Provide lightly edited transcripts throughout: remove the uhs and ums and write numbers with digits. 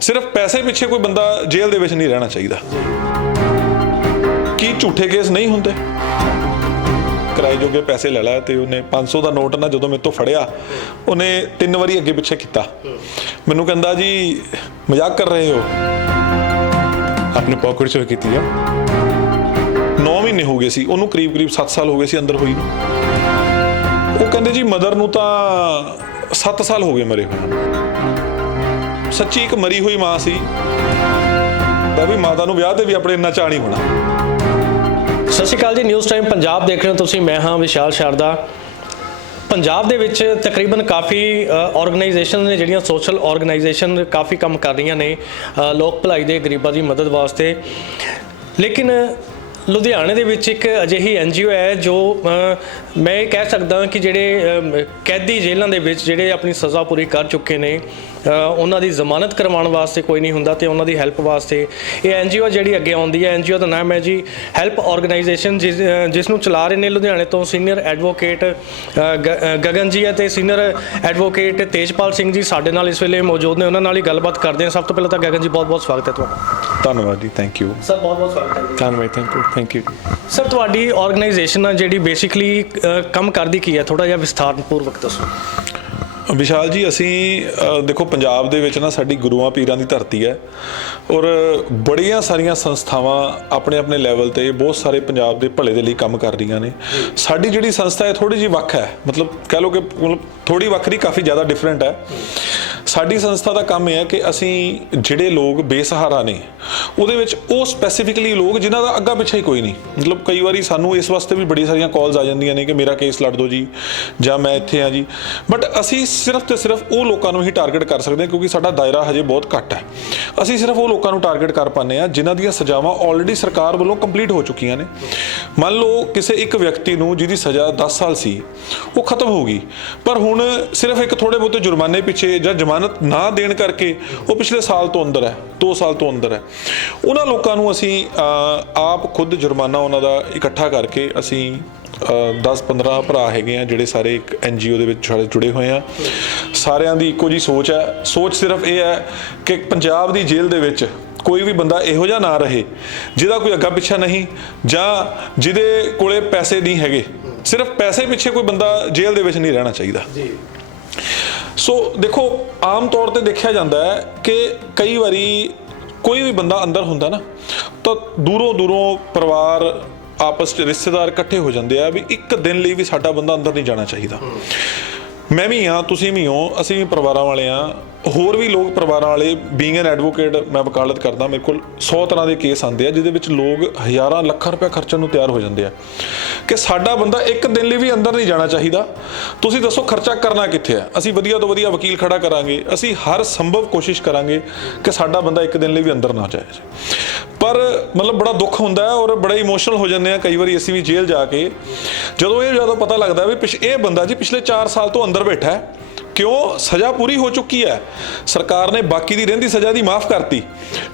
सिर्फ पैसे पिछे कोई बंदा जेल दे विच नहीं रहना चाहिए। कि झूठे केस नहीं होंगे, किराए जोगे पैसे ले ला तो उन्हें 500 का नोट ना जो मेरे तो फड़िया उन्हें 3 बारी अगे पिछे किया। मैनू कहता जी मजाक कर रहे हो। आपने पॉकेट चोरी की है? 9 महीने हो गए सी उन्होंने, करीब करीब 7 साल हो गए सी अंदर हुई नूं। वो कहते जी मदर नूं तां 7 साल हो गए मरे हुए। सच्ची एक मरी हुई मां सी, भी माता नूं विआह ते भी अपने इन्ना चाह नहीं होना। सत श्री अकाल जी, न्यूज़ टाइम पंजाब देख रहे हो तुसीं। मैं हाँ विशाल शारदा। पंजाब दे विच तकरीबन काफ़ी ऑर्गेनाइजेशन ने जिहड़ियां सोशल ऑर्गेनाइजेशन काफ़ी काम कर रही ने लोक भलाई दे गरीबां दी मदद वास्ते। लेकिन लुधियाने दे विच एक अजिही NGO है जो मैं कह सकदा कि जिहड़े कैदी जेलों दे विच जिहड़े अपनी सज़ा पूरी कर चुके ने उन्हां दी जमानत करवाउण वास्ते कोई नहीं हुंदा ते उन्हां दी हैल्प वास्ते ये NGO जिहड़ी अगे आउंदी है। NGO दा नाम है जी हैल्प ऑर्गेनाइजेशन, जिसनूं चला रहे ने लुधियाने तो सीनियर एडवोकेट गगन जी है ते सीनियर एडवोकेट तेजपाल सिंह जी साडे नाल इस वेले मौजूद ने। उन्हां नाल ही गलबात करदे हां। सब तो पहले तो गगन जी बहुत बहुत स्वागत है तुहाडा। धन्यवाद जी, थैंक यू सर, बहुत बहुत स्वागत है। धन्यवाद, थैंक यू सर, तुहाडी ऑर्गेनाइजेशन है जिहड़ी बेसिकली काम करदी की है, थोड़ा जिहा विस्तारपूर्वक दसो। विशाल जी, असी देखो पंजाब दे विच ना साडी गुरुआं पीरां दी धरती है और बड़ियां सारियां संस्थावां अपने अपने लैवल ते बहुत सारे पंजाब दे भले दे लई काम कर रहीआं ने। साडी जिहड़ी संस्था है थोड़ी जी वख है, मतलब कह लो कि थोड़ी वखरी, काफ़ी ज़्यादा डिफरेंट है। साडी संस्था का काम है कि असी जिहड़े लोग बेसहारा ने उहदे विच वो स्पैसीफिकली लोग जिन्हां दा अग्गा पिछा ही कोई नहीं, मतलब कई बारी सानू इस वास्ते भी बड़ी सारियां कॉल्स आ जांदियां ने कि मेरा केस लड़ दो जी जां मैं इत्थे हाँ जी, बट असी सिर्फ तो सिर्फ वो लोगों ही टारगेट कर सकते हैं क्योंकि साडा दायरा हजे बहुत घट है। असी सिर्फ वो लोगों टारगेट कर पाने जिन्हां दी सजावां ऑलरेडी सरकार वालों कंप्लीट हो चुकियां ने। मान लो किसी एक व्यक्ति नूं जिहदी सज़ा 10 साल सी वो खत्म हो गई, पर हुण सिर्फ एक थोड़े बहुते जुर्माने पिछे जां जमानत ना देण करके वो पिछले साल तो अंदर है, 2 साल तो अंदर है। उन्हां लोकां नूं असी आप खुद जुर्माना उन्हां दा इकट्ठा करके असी 10-15 भरा हैगे आ जिहड़े सारे एक NGO दे विच जुड़े हुए हैं। सारिਆਂ ਦੀ ਇੱਕੋ जी सोच है। सोच सिर्फ ये है कि पंजाब दी जेल दे विच कोई भी बंदा इहो जिहा ना रहे जिहदा कोई अग्गा पिछा नहीं जां जिहदे कोले पैसे नहीं हैगे। सिर्फ पैसे पिछे कोई बंदा जेल दे विच नहीं रहना चाहिए। सो देखो आम तौर पर देखा जाता है कि कई बारी कोई भी बंदा अंदर हुंदा ना तो दूरों दूरों परिवार आपस च रिश्तेदार इकट्ठे हो जाते हैं भी एक दिन लिए भी साडा बंदा अंदर नहीं जाना चाहिए। मैं भी हाँ, तुसीं भी हो, असीं भी परिवारां वाले हाँ, होर भी लोग परिवारां वाले। बीइंग एन एडवोकेट मैं वकालत करदा, मेरे को 100 तरह के केस आते हैं जिहदे विच लोग हज़ारां लखां रुपया खर्चण नूं तैयार हो जाते हैं कि साडा बंदा एक दिन लिए भी अंदर नहीं जाना चाहिए। तुसीं दसो खर्चा करना कित्थे है? असीं वधिया तो वधिया वकील खड़ा करांगे, असीं हर संभव कोशिश करांगे कि साडा बंदा एक दिन लिए भी अंदर ना जाए। पर मतलब बड़ा दुख होंदा है और बड़ा इमोशनल हो जाते हैं कई बार असीं भी जेल जाके जदों ये ज़्यादा पता लगता है भी ये बंदा जी पिछले 4 साल तो अंदर बैठा है। क्यों? सज़ा पूरी हो चुकी है, सरकार ने बाकी दी रहिंदी सज़ा दी माफ़ करती,